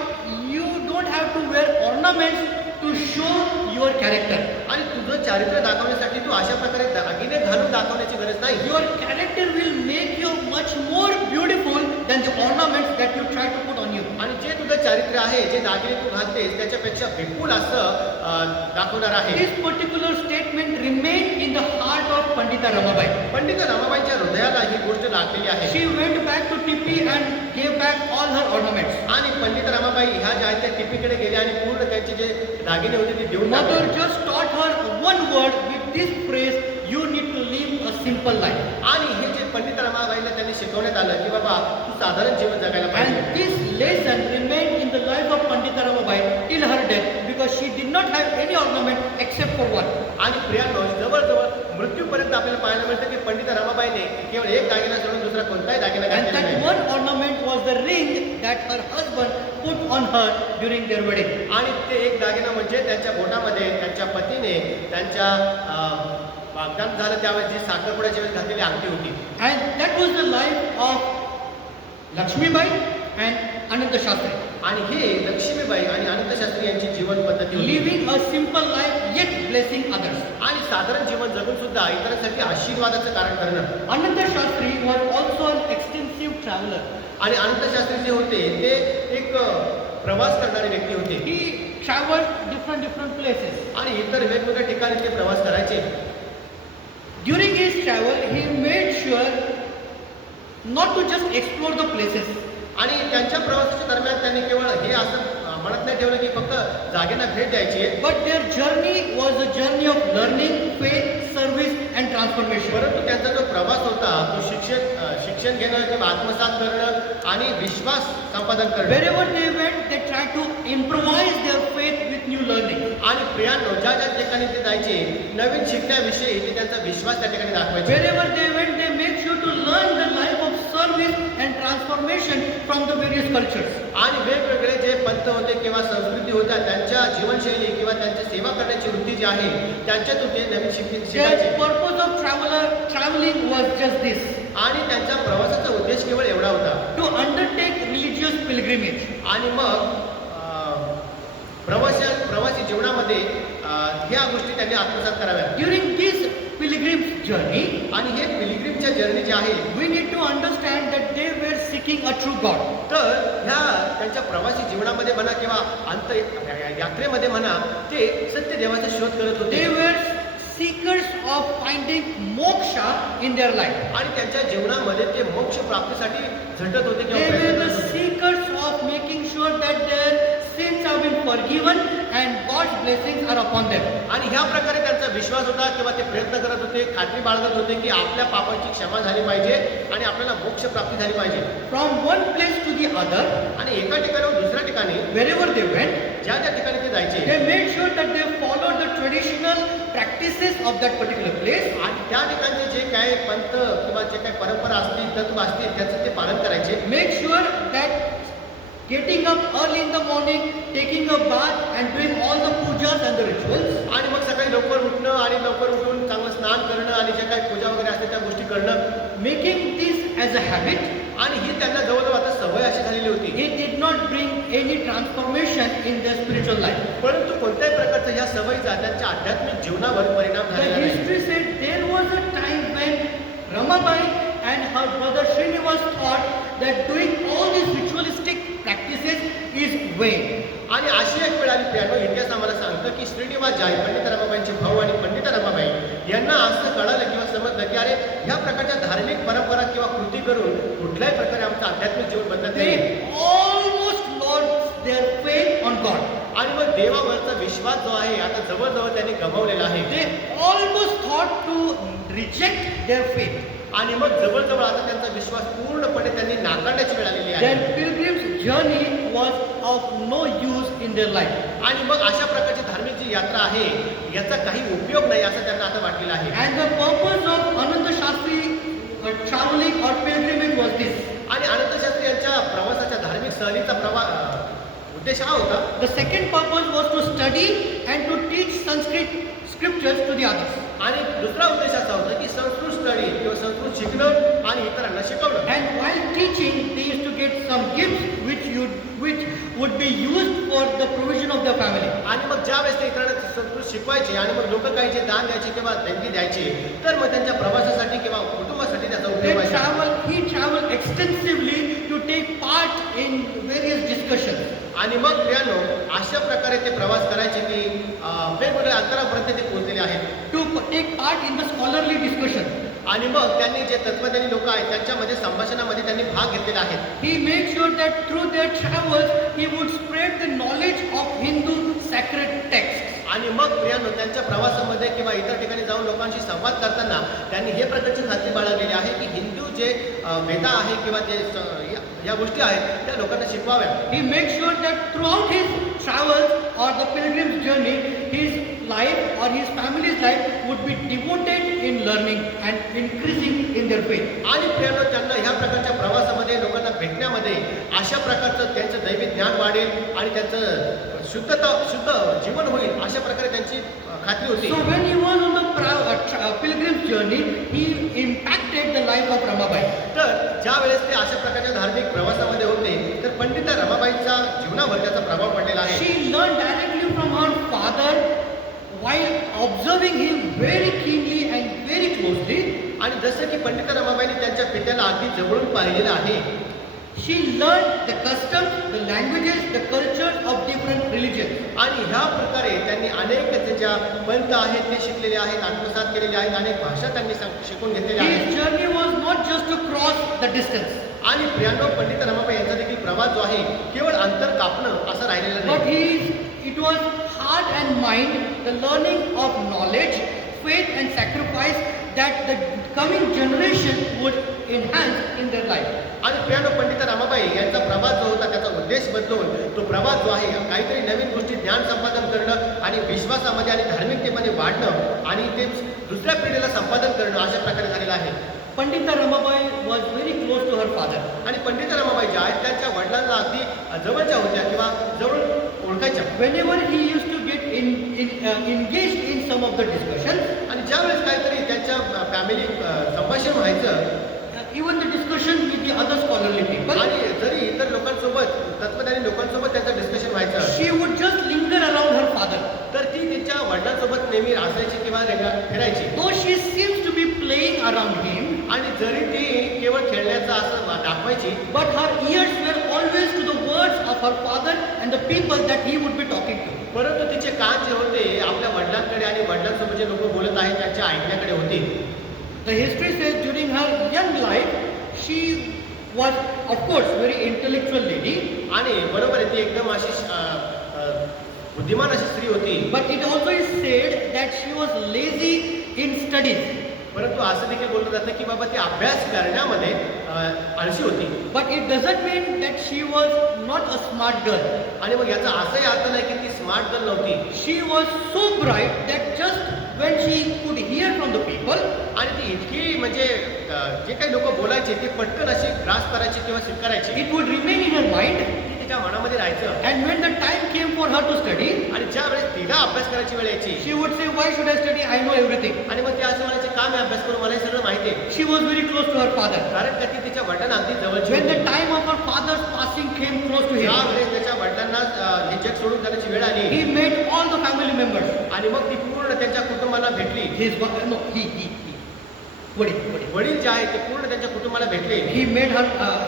you don't have to wear ornaments to show your character. आणि तुझं चारित्र्य दाखवण्यासाठी तू अशा प्रकारे दागिने घालून दाखवण्याची गरज नाही. Your character will make you much more beautiful than the ornaments that you try to put on you. आणि जे तुझं चारित्र्य आहे, जे दागिने तू घालतेस त्याच्यापेक्षा विपुल असं दाखवणार आहे. This particular statement remained in the heart of Pandita Ramabai. Pandita रमाबाईंच्या हृदयाला ही गोष्ट लागलेली आहे. She went back to Tippi and gave back all her ornaments. आणि पंडिता रमाबाई ह्या ज्या आहेत त्या टिप्पीकडे गेल्या आणि पूर्ण त्यांचे जे दागिने होते ते देऊन Mother टाकले. just taught her one word with this phrase, you need to live a simple life. आणि हे जे पंडिता रमाबाईला त्यांनी शिकवण्यात आलं की बाबा तू साधारण जीवन जगायला पाहिजे. And this lesson remained in the life of Pandita Ramabai till her death because she did not have any ornament except for one. आणि प्रियांनो, जवळजवळ मृत्यूपर्यंत आपल्याला पाहायला मिळतं की पंडिता रमाबाईने केवळ एक दागिना सोडून दुसरा कोणताही दागिना And घातलेला that नाही. one ornament was the ring that her husband put on her during their wedding. आणि ते एक दागिना म्हणजे त्यांच्या बोटामध्ये त्यांच्या पतीने त्यांच्या वागदान झालं त्यावेळेस जी साखरपुड्याच्या वेळेस घातलेली अंगठी होती. And that was the life of Lakshmibai and Ananta Shastri. आणि हे लक्ष्मीबाई आणि अनंतशास्त्री यांची जीवन पद्धती होती. Living a simple life yet blessing others. आणि साधारण जीवन जगून सुद्धा इतरांसाठी आशीर्वादाचं कारण करणं. Ananta Shastri was also an extensive traveler. आणि अनंतशास्त्री जे होते ते एक प्रवास करणारे व्यक्ती होते. He traveled different places. आणि इतर वेगवेगळ्या ठिकाणी ते प्रवास करायचे. During his travel, he made sure not to just explore the places. आणि त्यांच्या प्रवासाच्या दरम्यान त्यांनी केवळ हे असं म्हणत नाही ठेवलं की फक्त जागेला भेट द्यायची आहे. But their journey was a journey of learning, faith, service and transformation. परंतु त्यांचा जो प्रवास होता तो शिक्षण घेणं किंवा आत्मसात करणं आणि विश्वास संपादन करणं. Wherever they went, they tried to improvise their faith with new learning. आणि प्रियांनो, ज्या ज्या ठिकाणी ते जायचे नवीन शिकण्याविषयी ते त्यांचा विश्वास त्या ठिकाणी दाखवायचे. Wherever they went, they made sure to learn the life of service and transformation from the various cultures. आणि वेगवेगळे जे पंथ होते किंवा संस्कृती होत्या त्यांच्या जीवनशैली किंवा त्यांची सेवा करण्याची वृत्ती जी आहे त्यांच्यातून ते नवीन शिकायचे. Their purpose of traveling was just this. आणि त्यांच्या प्रवासाचा उद्देश केवळ एवढा होता, To undertake religious pilgrimage. आणि मग प्रवासी जीवनामध्ये ह्या गोष्टी त्यांनी आत्मसात कराव्या. During this pilgrim journey, आणि हे पिलग्रिमच्या जर्नी जे आहे we need to understand that they were seeking a true God. तर ह्या त्यांच्या प्रवासी जीवनामध्ये म्हणा किंवा अंत यात्रेमध्ये म्हणा ते सत्य देवाचा शोध करत होते. They were seekers of finding moksha in their life. आणि त्यांच्या जीवनामध्ये ते मोक्ष प्राप्तीसाठी झटत होते किंवा They were प्रयत्न the करत होते. seekers of making sure that their sins have been forgiven and God's blessings are upon them. आणि ह्या प्रकारे त्यांचा विश्वास होता किंवा ते प्रयत्न करत होते, खात्री बाळगत होते की आपल्या पापाची क्षमा झाली पाहिजे आणि आपल्याला मोक्ष प्राप्ती झाली पाहिजे. From one place to the other, आणि एका ठिकाणाहून दुसऱ्या ठिकाणी wherever they went, ज्या ज्या ठिकाणी ते जायचे they made sure that they followed the traditional practices of that particular place. आणि त्या ठिकाणचे जे काही पंथ किंवा जे काही परंपरा असतील तत्व असतील त्याचं ते पालन करायचे. Make sure that getting up early in the morning, taking a bath and doing all the pujas and the rituals. आणि मग सकाळी लवकर उठणं आणि लवकर उठून चांगलं स्नान करणं आणि जे काही पूजा वगैरे असते त्या गोष्टी करणं Making this as a habit, आणि ही त्यांना जवळजवळ आता सवय अशी झालेली होती. it did not bring any transformation in their spiritual life. परंतु कोणत्याही प्रकारच्या ह्या सवयीचा त्यांच्या आध्यात्मिक जीवनावर परिणाम The झालेला नाही. history said there was a time when Ramabai and her brother Srinivas thought that doing all these ritualistic practices is vain. आणि अशी एक वेळ आली प्रियानो, इतिहास आम्हाला सांगतं की श्रीनिवास जे आहे पंडित रमाबाईंचे भाऊ आणि पंडित रमाबाई यांना असं कळालं किंवा समजलं की अरे ह्या प्रकारच्या धार्मिक परंपरा किंवा कृती करून कुठल्याही प्रकारे आमचं आध्यात्मिक जीवन बदलत नाही. They almost lost their faith on God. आणि मग देवावरचा विश्वास जो आहे आता जवळजवळ त्यांनी गमावलेला आहे. They almost thought to reject their faith. आणि मग जवळजवळ आता त्यांचा विश्वास पूर्णपणे त्यांनी नाकारण्याची वेळ आलेली आहे. Their pilgrim's journey was of no use in their life. आणि मग अशा प्रकारची धार्मिक जी यात्रा आहे याचा काही उपयोग नाही असं त्यांना आता वाटलेलं आहे. And the purpose of Ananda Shastri traveling or pilgrimage was this. आणि अनंतशास्त्री यांच्या प्रवासाच्या धार्मिक सहलीचा उद्देश हा होता. The second purpose was to study and to teach Sanskrit scriptures to the others. आणि दुसरा उद्देश असा होता की संस्कृत स्टडी किंवा संस्कृत शिकणं आणि इतरांना शिकवणं. And while teaching, they used to get some gifts which would be used for the provision of their family. आणि मग ज्या वेळेस ते इतरांना संस्कृत शिकवायचे आणि मग लोक काही जे दान द्यायचे किंवा देणगी द्यायचे तर मग त्यांच्या प्रवासासाठी किंवा कुटुंबासाठी त्याचा They उपयोग व्हायचा. he traveled extensively to take part in various discussions. आणि मग प्रियानो अशा प्रकारे ते प्रवास करायचे की वेगवेगळ्या अंतरापर्यंत ते पोहोचलेले आहेत. To take part in the scholarly discussion. आणि मग त्यांनी जे तत्वज्ञानी लोक आहेत त्यांच्यामध्ये संभाषणामध्ये त्यांनी भाग घेतलेला आहे. He made sure that through their travels, he would spread the knowledge of Hindu sacred texts. आणि मग प्रियानो त्यांच्या प्रवासामध्ये किंवा इतर ठिकाणी जाऊन लोकांशी संवाद करताना त्यांनी हे प्रकारची खात्री बाळगलेली आहे की हिंदू जे वेदा आहे किंवा जे या गोष्टी आहेत त्या लोकांना शिकवाव्या. He made sure that throughout his travels or the pilgrim's journey, his life or his family's life would be devoted in learning and increasing in their faith. आणि प्रियानो त्यांना ह्या प्रकारच्या प्रवासामध्ये लोकांना भेटण्यामध्ये अशा प्रकारचं त्यांचं दैवी ज्ञान वाढेल आणि त्यांचं शुद्ध जीवन होईल अशा प्रकारे त्यांची खात्री होती. So when he was on the pilgrim's journey, he impacted the life of Ramabai. तर ज्या वेळेस ते अशा प्रकारच्या धार्मिक प्रवासामध्ये होते तर पंडिता रमाबाईंच्या जीवनावर त्याचा प्रभाव पडलेला आहे. She learned directly from her father while observing him very keenly and very closely. आणि जसं की पंडिता रमाबाईंनी त्यांच्या पित्याला अगदी जवळून पाहिलेलं आहे. She learned the customs, the languages, the cultures of different religions. आणि ह्या प्रकारे त्यांनी अनेक ज्या पंथ आहेत ते शिकलेले आहेत, आत्मसात केलेले आहेत, अनेक भाषा त्यांनी शिकून घेतलेल्या आहेत. His journey was not just to cross the distance, आणि प्रियानो पंडित रमाबाई यांचा देखील प्रवास जो आहे केवळ अंतर कापणं असं राहिलेलं but नाही. it was heart and mind, the learning of knowledge, faith and sacrifice that the coming generation would enhance in their life. आणि प्रियानो पंडित रमाबाई यांचा प्रवास जो होता त्याचा उद्देश बदलून तो प्रवास जो आहे काहीतरी नवीन गोष्टी ज्ञान संपादन करणं आणि विश्वासामध्ये आणि धार्मिकतेमध्ये वाढणं आणि ते दुसऱ्या पिढीला संपादन करणं अशा प्रकारे झालेलं आहे. Pandita Ramabai was very close to her father. आणि पंडित रमाबाई ज्या आहेत त्यांच्या वडिलांना अगदी जवळच्या होत्या किंवा जवळ ओळखायच्या. Whenever he used to get engaged in some of the discussions, आणि ज्यावेळेस काहीतरी त्यांच्या फॅमिली संभाषण व्हायचं even the discussion with the other scholarly people, आणि जरी इतर लोकांसोबत तत्वज्ञानी लोकांसोबत त्यांचं डिस्कशन व्हायचं she would just linger around her father. तर ती तिच्या वडिलांसोबत नेहमी असायची किंवा फिरायची. Though she seems to be playing around him, आणि जरी ती केवळ खेळण्याचं असं दाखवायची but her ears were always to the words of her father and the people that he would be talking to. परंतु तिचे कान जे होते आपल्या वडिलांकडे आणि वडिलांसोबत जे लोक बोलत आहेत त्यांच्या ऐकण्याकडे होते. The history says during her young life, she was of course very intellectual lady, आणि बरोबर आहे ती एकदम अशी बुद्धिमान अशी स्त्री होती. but it also is said that she was lazy in studies. परंतु असं देखील बोललं जातं की बाबा ती अभ्यास करण्यामध्ये आळशी होती. But it doesn't mean that she was not a smart girl. आणि मग याचा असाही अर्थ नाही की ती स्मार्ट गर्ल नव्हती. She was so bright that just when she could hear from the people, आणि ती इतकी म्हणजे जे काही लोक बोलायचे ते पटकन अशी ग्रास करायची किंवा स्वीकारायची. it would remain in her mind, तिच्या मनामध्ये राहायचं. And when the time came for her to study, आणि ज्या वेळेस तिला अभ्यास करायची वेळ यायची she would say, why should I study? I know everything. आणि मग ती असं म्हणायची का मी अभ्यास करू, मला हे सगळं माहिती आहे. She was very close to her father. कारण का ती तिच्या वडिलांना अगदी जवळची When the होती. time of her father's passing came close to ज्या him, वेळेस त्याच्या वडिलांना हे जग सोडून जाण्याची वेळ आली he met all the family members. आणि मग ती पूर्ण त्यांच्या कुटुंबाला भेटली. वडील जे आहे ते पूर्ण त्यांच्या कुटुंबाला भेटले He met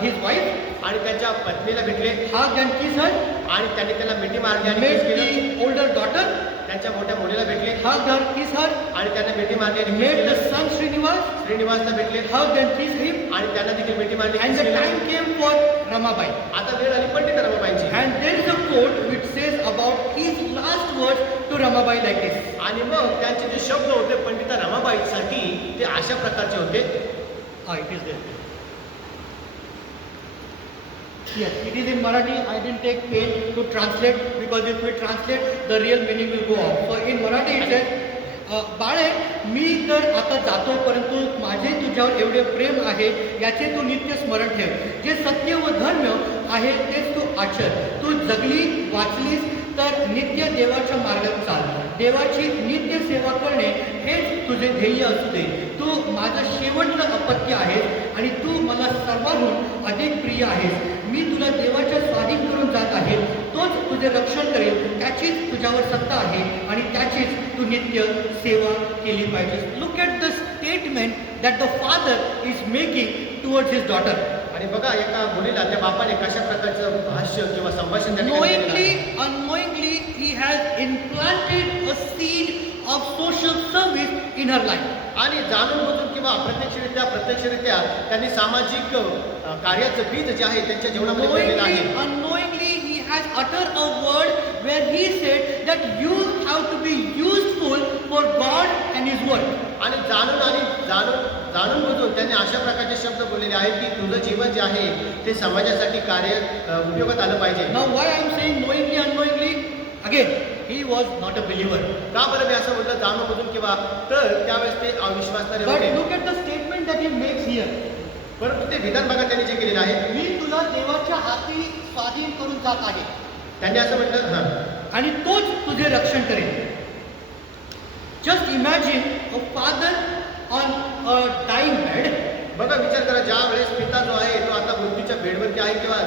his wife, आणि त्यांच्या पत्नीला भेटले hugged and kissed her, आणि त्यांनी त्याला मिठी मारली आणि met kiss केलं. the older daughter, त्यांच्या मोठ्या मुलीला भेटले hugged her, kissed her, आणि त्यांना मिठी मारली आणि kiss met the केलं. son Srinivas, श्रीनिवासला भेटले hugged and kissed him, आणि त्यांना देखील मिठी मारली, and kiss the केलं. time came for Ramabai. आता वेळ आली Pandit रमाबाईंची And there is a quote which says about his last words to Ramabai like this. आणि मग त्यांचे जे शब्द होते पंडिता रमाबाईसाठी ते अशा प्रकारचे होते. It is there. Yes, it is in Marathi. I didn't take pain to translate because if we translate, the real meaning will go off. So in Marathi it says, बाळे मी तर आता जातो परंतु माझे तुझ्यावर एवढे प्रेम आहे याचे तू नित्य स्मरण ठेव. जे सत्य व धर्म आहे तेच तू आचर. तू जगली वाचलीस तर नित्य देवाच्या मार्गात चाल. देवाची नित्य सेवा करणे हेच तुझे ध्येय असू दे. तू माझं शेवटचं अपत्य आहेस आणि तू मला सर्वांहून अधिक प्रिय आहेस. मी तुला देवाच्या स्वाधीन करून जात आहे. तोच तुझे रक्षण करेल. त्याचीच तुझ्यावर सत्ता आहे आणि त्याचीच तू नित्य सेवा केली पाहिजे. Look at the statement that the father is making towards his daughter. आणि बघा एका मुलीला त्या बापाने कशा प्रकारचं भाष्य किंवा संभाषण त्या ठिकाणी केलेलं Knowingly, आहे. unknowingly, he has implanted a seed of social service in her life. आणि जाणून बुजून किंवा प्रत्यक्षरित्या त्यांनी सामाजिक कार्याचं बीज जे आहे त्यांच्या जीवनामध्ये पेरलेलं Knowingly, आहे. unknowingly, he has uttered a word where he said that you have to be useful for God and His work. आणि जाणून बुजून त्यांनी अशा प्रकारचे शब्द बोललेले आहेत की तुझं जीवन जे आहे ते समाजासाठी कार्य उपयोगात आलं पाहिजे. Now, why I am saying knowingly, unknowingly? Again, he was not a believer. का बरं मी असं म्हटलं जाणून बुजून किंवा तर त्यावेळेस ते अविश्वासणारे But होते. look at the statement that he makes here. परंतु ते विधान बघा त्यांनी जे केलेलं आहे मी तुला देवाच्या हाती स्वाधीन करून जात आहे त्यांनी असं म्हटलं हां आणि तोच तुझे रक्षण करेल. Just imagine a father on a dying bed. बघा विचार करा ज्या वेळेस पिता जो आहे तो आता मृत्यूच्या बेडवरती आहे किंवा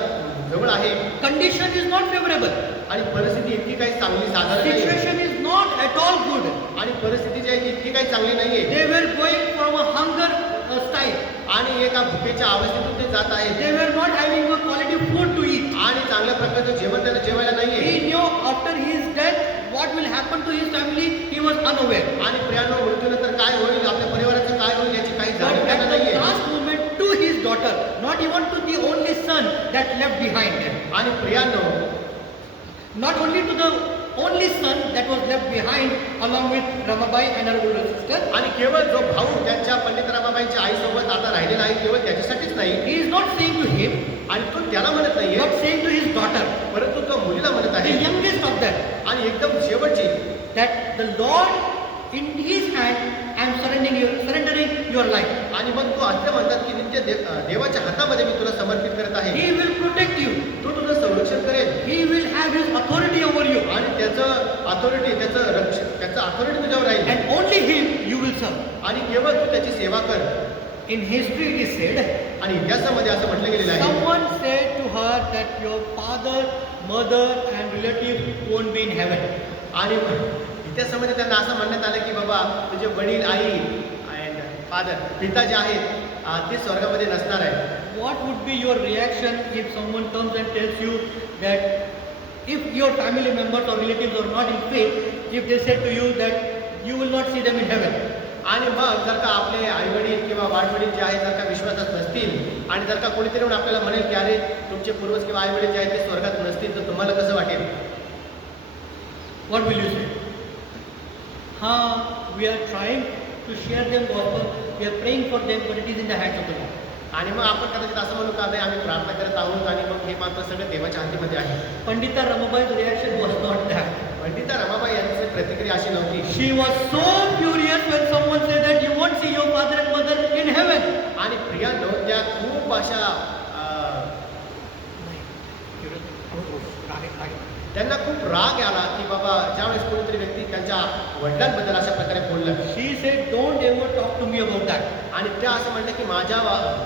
जवळ आहे कंडिशन इज नॉट फेवरेबल. आणि परिस्थिती इतकी काही चांगली साधारण नाही. Situation is not at all good. आणि परिस्थिती जी आहे ती इतकी काही चांगली नाहीये. They were going from a hunger style. आणि एका भुकेच्या अवस्थेतून ते जात आहेत. They were not having a quality food to eat. आणि चांगल्या प्रकारचं जेवण त्यांना जेवायला नाहीये. He knew after his death what will happen to his family. He was unaware. आणि प्रियांनो मृत्यूनंतर काय होईल आपल्या परिवाराचं काय होईल याची काही जाणीव But त्यांना at the नाहीये. last moment to his daughter, not even to the only son that left behind him. आणि प्रियांनो Not only to the only son that was left behind along with Ramabai and her older sister. आणि केवळ जो भाऊ त्यांच्या पंडित रमाबाईंच्या आईसोबत आता राहिलेला आहे केवळ त्याच्यासाठीच नाही. He is not saying to him, आणि तो त्याला म्हणत नाहीये but saying to his daughter, परंतु तो मुलीला म्हणत the आहे. youngest of them, आणि एकदम शेवटची that the Lord in his hand I am surrendering your life. आणि मग तो असं म्हणतात की नित्य देवाच्या हातामध्ये मी तुला समर्पित करत आहे. He will protect you. तो तुझं संरक्षण करेल. He will have his authority over you. आणि त्याचं अथॉरिटी तुझ्यावर राहील. And only him you will serve. आणि केवळ तू त्याची सेवा कर. In history it is said, आणि इतिहासामध्ये असं म्हटलं गेलेलं आहे someone said to her that your father, mother and relatives won't be in heaven. आणि इतिहासामध्ये त्यांना असं म्हणण्यात आलं की बाबा तुझे वडील आई अँड फादर पिता जे आहेत ते स्वर्गामध्ये नसणार आहे. What would be your reaction if someone comes and tells you that if your family members or relatives are not in faith, if they say to you that you will not see them in heaven? आणि मग जर का आपले आईवडील किंवा वाडवडील जे आहेत जर का विश्वासात नसतील आणि जर का कोणीतरी येऊन आपल्याला म्हणेल की अरे तुमचे पूर्वज किंवा आईवडील जे आहेत ते स्वर्गात नसतील तर तुम्हाला कसं वाटेल? What will you say? We are trying to share them gospel, we are praying for them, but it is in the hands of the Lord. आणि मग आपण कदाचित असं म्हणू का नाही आम्ही प्रार्थना करत आहोत आणि मग हे मात्र सगळं देवाच्या हातीमध्ये आहे. Pandita Ramabai's reaction was not that. Pandita Ramabai यांची प्रतिक्रिया अशी नव्हती. She was so furious when someone said that you won't see your father and mother in heaven. आणि प्रियांनो त्या खूप अशा खूप राग आला की बाबा ज्यावेळेस कोणीतरी व्यक्ती त्यांच्या वडिलांबद्दल अशा प्रकारे बोललं She said, "Don't ever talk to me about that." आणि त्या असं म्हणलं की माझ्या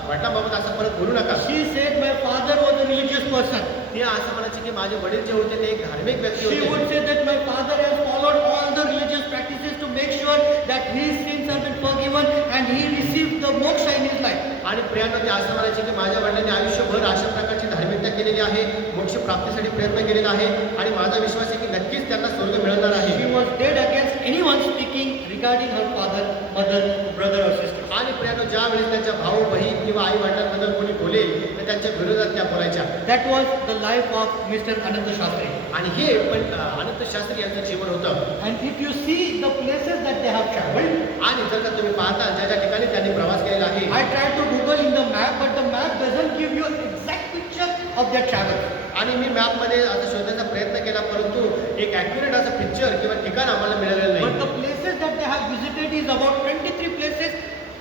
वडिलांबाबत असं परत बोलू नका. She said, "My father was a religious person." ते असं म्हणायचे की माझे वडील जे होते ते एक धार्मिक व्यक्ती She होते. would say that my father has followed all the religious practices to make sure that his sins have been forgiven and he received the moksha in his life. आणि प्रियांनो ते असं म्हणायचे की माझ्या वडिलांनी आयुष्यभर अशा प्रकारची धार्मिकता केलेली आहे, मोक्ष प्राप्तीसाठी प्रयत्न केलेला आहे आणि माझा विश्वास आहे की नक्कीच त्यांना स्वर्ग मिळणार आहे. She was dead against anyone speaking regarding her father, mother, brother or sister. आणि प्रियांनो ज्या वेळेस त्यांच्या भाऊ बहीण किंवा आई वडिलांबद्दल कोणी बोलेल तर त्यांच्या विरोधात त्या बोलायच्या. That was the life of Mr. Ananda Shastri. आणि हे पण अनंत शास्त्री यांचं जीवन होतं. And if you see the places that they have traveled, आणि जर का तुम्ही पाहता ज्या ज्या ठिकाणी त्यांनी प्रवास केलेला आहे I tried to Google in the map, but the map doesn't give you exact picture of their travel. आणि मी मॅपमध्ये आता शोधण्याचा प्रयत्न केला परंतु एक ॲक्युरेट असं पिक्चर किंवा ठिकाण आम्हाला मिळालेलं But नाही. the places that they have visited is about 23 places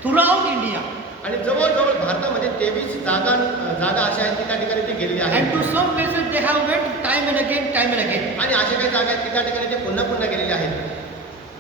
throughout India. आणि जवळजवळ भारतामध्ये 23 जागा अशा आहेत की त्या ठिकाणी ते गेलेले And आहेत. to some places they have went time and again, time and again. आणि अशा काही जागा आहेत की त्या ठिकाणी ते पुन्हा पुन्हा गेलेले आहेत.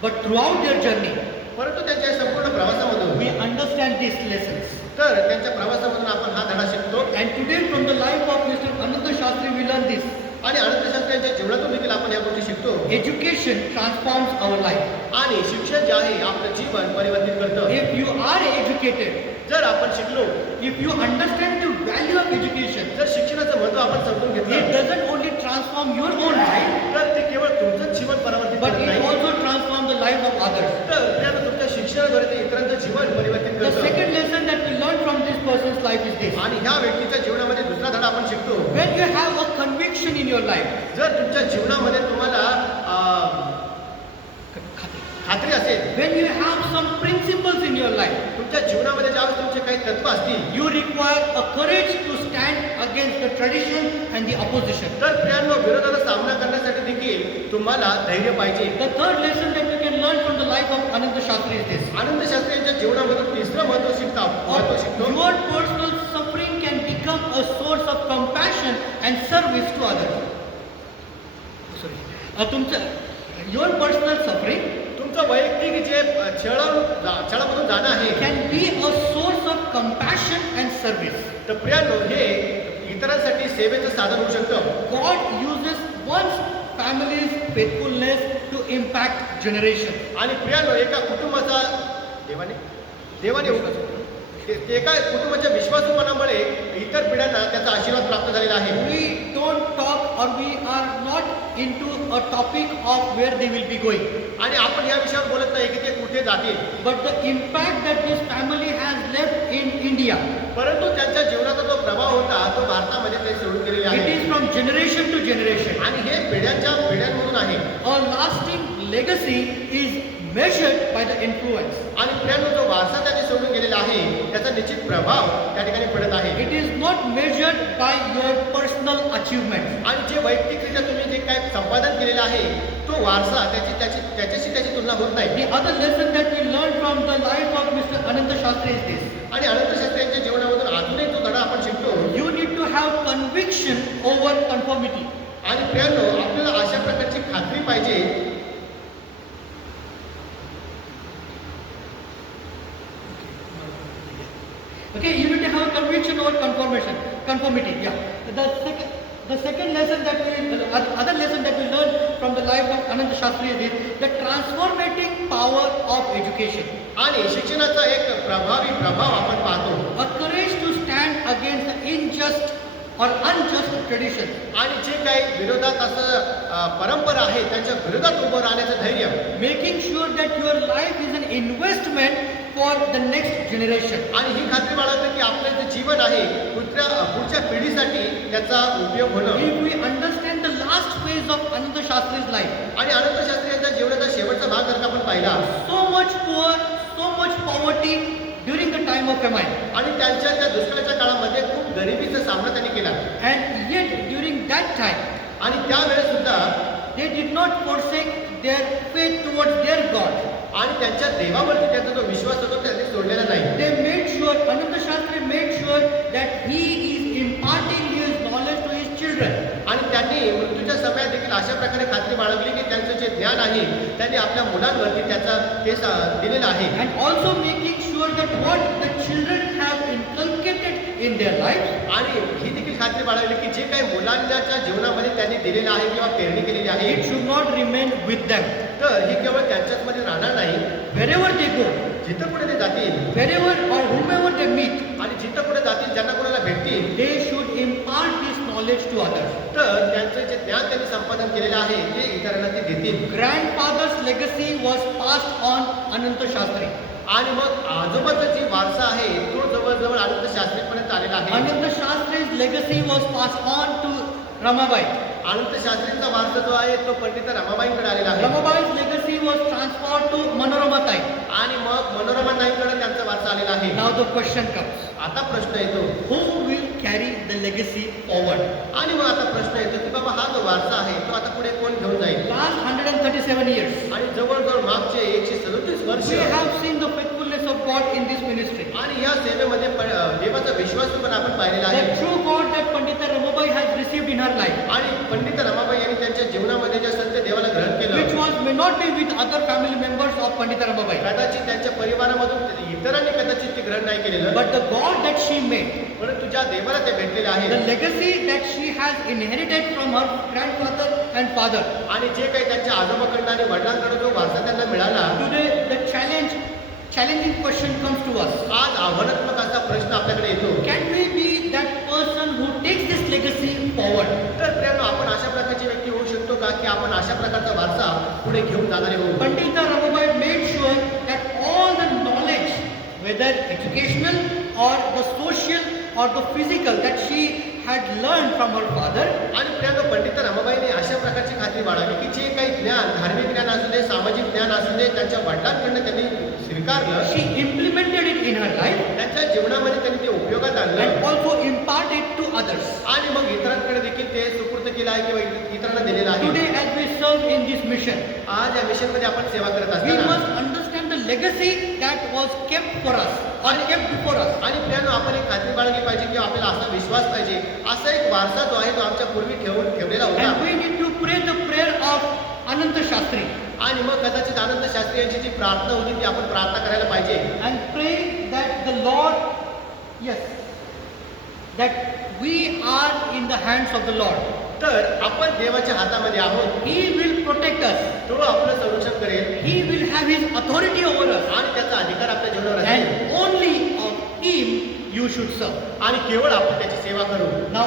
But throughout their journey, परंतु त्यांच्या संपूर्ण प्रवासामधून we understand these lessons. तर त्यांच्या प्रवासामधून आपण हा धडा शिकतो. And today from the life of Mr. Ananda Shastri we learn this. आणि अनंतशास्त्रीयांच्या जीवनातून देखील आपण या गोष्टी शिकतो. Education transforms our life. आणि शिक्षण जे आहे आपलं जीवन परिवर्तित करतं. If you are educated, जर आपण शिकलो, if you understand the value of education, जर शिक्षणाचं महत्त्व आपण समजून it घेतलं doesn't only transform your own life, तर ते केवळ तुमचं जीवन परिवर्तित but करत it नाही, also transforms the life of others. तर त्यानं तुमच्या शिक्षणाद्वारे ते इतरांचं जीवन परिवर्तित The करतं. second lesson that we learn from this person's life is this. आणि ह्या व्यक्तीच्या जीवनामध्ये दुसरा धडा आपण शिकतो. When you have a conviction in your life, जर तुमच्या जीवनामध्ये तुम्हाला खात्री असेल, when you have some principles in your life, तुमच्या जीवनामध्ये ज्यावेळेस तुमचे काही तत्व असतील, you require a courage to stand against the tradition and the opposition. तर प्रियांनो विरोधाचा सामना करण्यासाठी देखील तुम्हाला धैर्य पाहिजे. The third lesson that we can learn from the life of Ananda Shastri is this. आनंद शास्त्री यांच्या जीवनामधून तिसरं महत्व शिकतो. Your personal suffering can become a source of compassion and service to others. तुमचं your personal suffering तुमचं वैयक्तिक जे छळामधून जाणं आहे can be a source of compassion and service. तर प्रियांनो हे इतरांसाठी सेवेचं साधन होऊ शकतं. God uses one's family's faithfulness to impact generation. आणि प्रियांनो एका कुटुंबाचा देवाने एका कुटुंबाच्या विश्वासूपणामुळे इतर पिढ्यांना त्याचा आशीर्वाद प्राप्त झालेला आहे. We don't talk or we are not into a topic of where they will be going. आणि आपण या विषयावर बोलत नाही की ते कुठे जातील, But the impact that this family has left in India, परंतु त्यांच्या जीवनाचा जो प्रभाव होता तो भारतामध्ये ते सोडून गेलेले it आहे. is from generation to generation. आणि हे पिढ्यांमधून आहे. A lasting legacy is measured by the influence. आणि प्रियांनो जो वारसा त्यांनी सोडून गेलेला आहे त्याचा निश्चित प्रभाव त्या ठिकाणी पडत आहे. It is not measured by your personal achievements. आणि जे वैयक्तिकरित्या तुम्ही जे काय संपादन केलेलं आहे तो वारसा त्याच्याशी त्याची तुलना होत नाही. The other lesson that we learn from the life of Mr. Ananda Shastri is this. आणि अनंतशास्त्री यांच्या जीवनामधून अजून एक जो धडा आपण शिकतो. You need to have conviction over conformity. आणि प्रियांनो आपल्याला अशा प्रकारची खात्री पाहिजे. Okay, you need to have conviction over conformity. Yeah. The second lesson that other lesson that we learn from the life of Ananda Shastri is the transformating power of education. आणि शिक्षणाचा एक प्रभावी प्रभाव आपण पाहतो. A courage to stand against the injust or unjust tradition. आणि जे काही विरोधात असं परंपरा आहे त्यांच्या विरोधात उभं राहण्याचं धैर्य. Making sure that your life is an investment for the next generation. आणि ही खात्री बाळगणं की आपलं जे जीवन आहे पुढच्या पिढीसाठी त्याचा उपयोग होणं. If we understand the last phase of Ananda Shastri's life, आणि अनंतशास्त्री यांच्या जीवनाचा शेवटचा भाग जर का आपण पाहिला, so much poor, so much poverty during the time of famine, आणि त्यांच्या त्या दुष्काळाच्या काळामध्ये खूप गरिबीचा सामना त्यांनी केला. and yet during that time आणि त्यावेळेस सुद्धा they did not forsake their faith towards their God. आणि त्यांच्या देवावरती त्यांचा जो विश्वास होता त्यांनी सोडलेला नाही. They made sure, Ananda Shastri made sure that he is imparting his knowledge to his children. आणि त्यांनी मृत्यूच्या समयात देखील अशा प्रकारे खात्री बाळगली की त्यांचं जे ज्ञान आहे त्यांनी आपल्या मुलांवरती दिलेलं आहे. And also making sure that what the children have inculcated in their lives, आणि ही देखील खात्री बाळगली की जे काही मुलांच्या जीवनामध्ये त्यांनी दिलेलं आहे किंवा पेरणी केलेली आहे it should not remain with them. तर हे केवळ त्यांच्याचमध्ये राहणार नाही. Wherever they go, जिथं पुढे ते जातील wherever or whomever they meet, आणि जिथं पुढे जातील ज्यांना कोणाला भेटतील they should impart this knowledge to others. तर त्यांचं जे ज्ञान त्यांनी संपादन केलेलं आहे ते इतरांना ते देतील. Grandfather's legacy was passed on Ananta Shastri. आणि मग आजोबाचा जी वारसा आहे तो जवळजवळ अनंत शास्त्रीपर्यंत आलेला आहे. Ananta Shastri's legacy was passed on to Ramabai. अनंत शास्त्रींचा वारसा जो आहे तो पंडित रमाबाईंकडे आलेला आहे. Ramabai's legacy was transferred to Manorama Tai. आणि मग मनोरमा ताईंकडे त्यांचा वारसा आलेला आहे. Now the question comes, आता प्रश्न येतो who will carry the legacy forward? आणि मग आता प्रश्न येतो की बाबा हा जो वारसा आहे तो आता पुढे कोण घेऊन जाईल. Last 137 years, आणि जवळजवळ मागचे 137 वर्ष we have seen the faithfulness of God in this ministry. आणि या सेवेमध्ये देवाचा विश्वास पण आपण पाहिलेला The आहे. true God that Pandita Ramabai has received in her life, आणि पंडित रमाबाई यांनी त्यांच्या जीवनामध्ये ज्या सत्य देवाला ग्रहण which केलं was may not be with other family members of Pandita Ramabai, कदाचित त्यांच्या परिवारामधून इतरांनी कदाचित ते ग्रहण नाही केलेलं, but the God that she made, परंतु ज्या देवाला ते भेटलेले the आहे legacy that she has inherited from her grandfather and father. आणि जे काही त्यांच्या आजोबाकडनं आणि वडिलांकडे जो वारसा त्यांना मिळाला, Today, the challenging question comes to us. आज आव्हानात्मक असा प्रश्न आपल्याकडे येतो. Can we be that person who takes this legacy forward? तर प्रियांनो, आपण अशा प्रकारची व्यक्ती होऊ शकतो का की आपण अशा प्रकारचा वारसा पुढे घेऊन जाणारे होऊ. Pandita Ramabai made sure that all the knowledge, whether educational or the social or the physical, that she had learned from her father, आणि प्रियांनो, पंडित रमाबाईने अशा प्रकारची खात्री बाळगली की जे काही ज्ञान, धार्मिक ज्ञान असू दे, सामाजिक ज्ञान असू दे, त्यांच्या वडिलांकडनं त्यांनी स्वीकारलं, she implemented it in her life त्यांच्या जीवनामध्ये त्यांनी ते उपयोगात आणलं and also imparted to others. आणि मग इतरांकडे देखील ते सुपूर्द केलं आहे किंवा इतरांना दिलेलं आहे. Today, as we serve in this mission, आज या मिशन मध्ये आपण सेवा करत we असताना must understand the legacy that was kept for us or kept before us. आणि प्रियांनो, आपण एक खात्री बाळगली पाहिजे की आपल्याला असा विश्वास पाहिजे, असा एक वारसा जो आहे तो आमच्या पूर्वी ठेवलेला And होता. we need to pray the prayer of Ananta Shastri आणि मग कदाचित आनंद शास्त्री यांची जी प्रार्थना होती ती आपण प्रार्थना करायला पाहिजे. and pray that the Lord, yes, that we are in the hands of the Lord. तर आपण देवाच्या हातामध्ये आहोत. He will protect us. तो आपलं संरक्षण करेल He will have His authority over us. आणि त्याचा अधिकार आपल्या जीवनावर असेल And only of Him you should serve. आणि केवळ आपण त्याची सेवा करू. Now,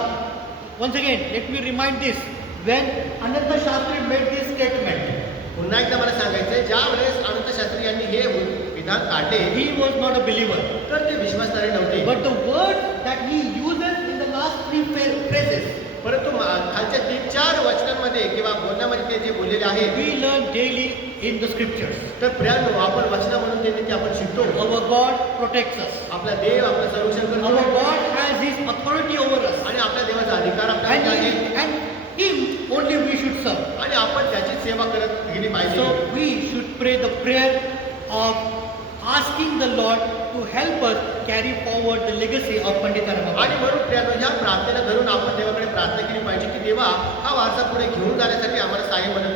once again, let me remind this. When Ananta Shastri made this statement, पुन्हा एकदा मला सांगायचंय, ज्या वेळेस अनंत शास्त्री यांनी हे विधान काढले he was not a believer. तर ते विश्वासणारे नव्हते. But the word that he uses in the last three phrases, परंतु खालच्या 3-4 वचनांमध्ये किंवा बोलण्यामध्ये ते जे बोललेले आहे we learn daily in the scriptures. तर प्रियांनो, आपण वचना म्हणून ते आपण शिकतो. Our God protects us. आपला देव आपलं संरक्षण Our करतो God has His authority over us. आणि आपल्या देवाचा अधिकार आपल्याकडे आहे And Him only we should serve. आणि आपण त्याची सेवा करत गेली पाहिजे. So we should pray the prayer of asking the Lord to help us carry forward the legacy of Pandita Ramabai. आणि म्हणून प्रियांनो, या प्रार्थनेला धरून आपण देवाकडे प्रार्थना केली पाहिजे की देवा, हा वारसा पुढे घेऊन जाण्यासाठी आम्हाला सहाय्य मदत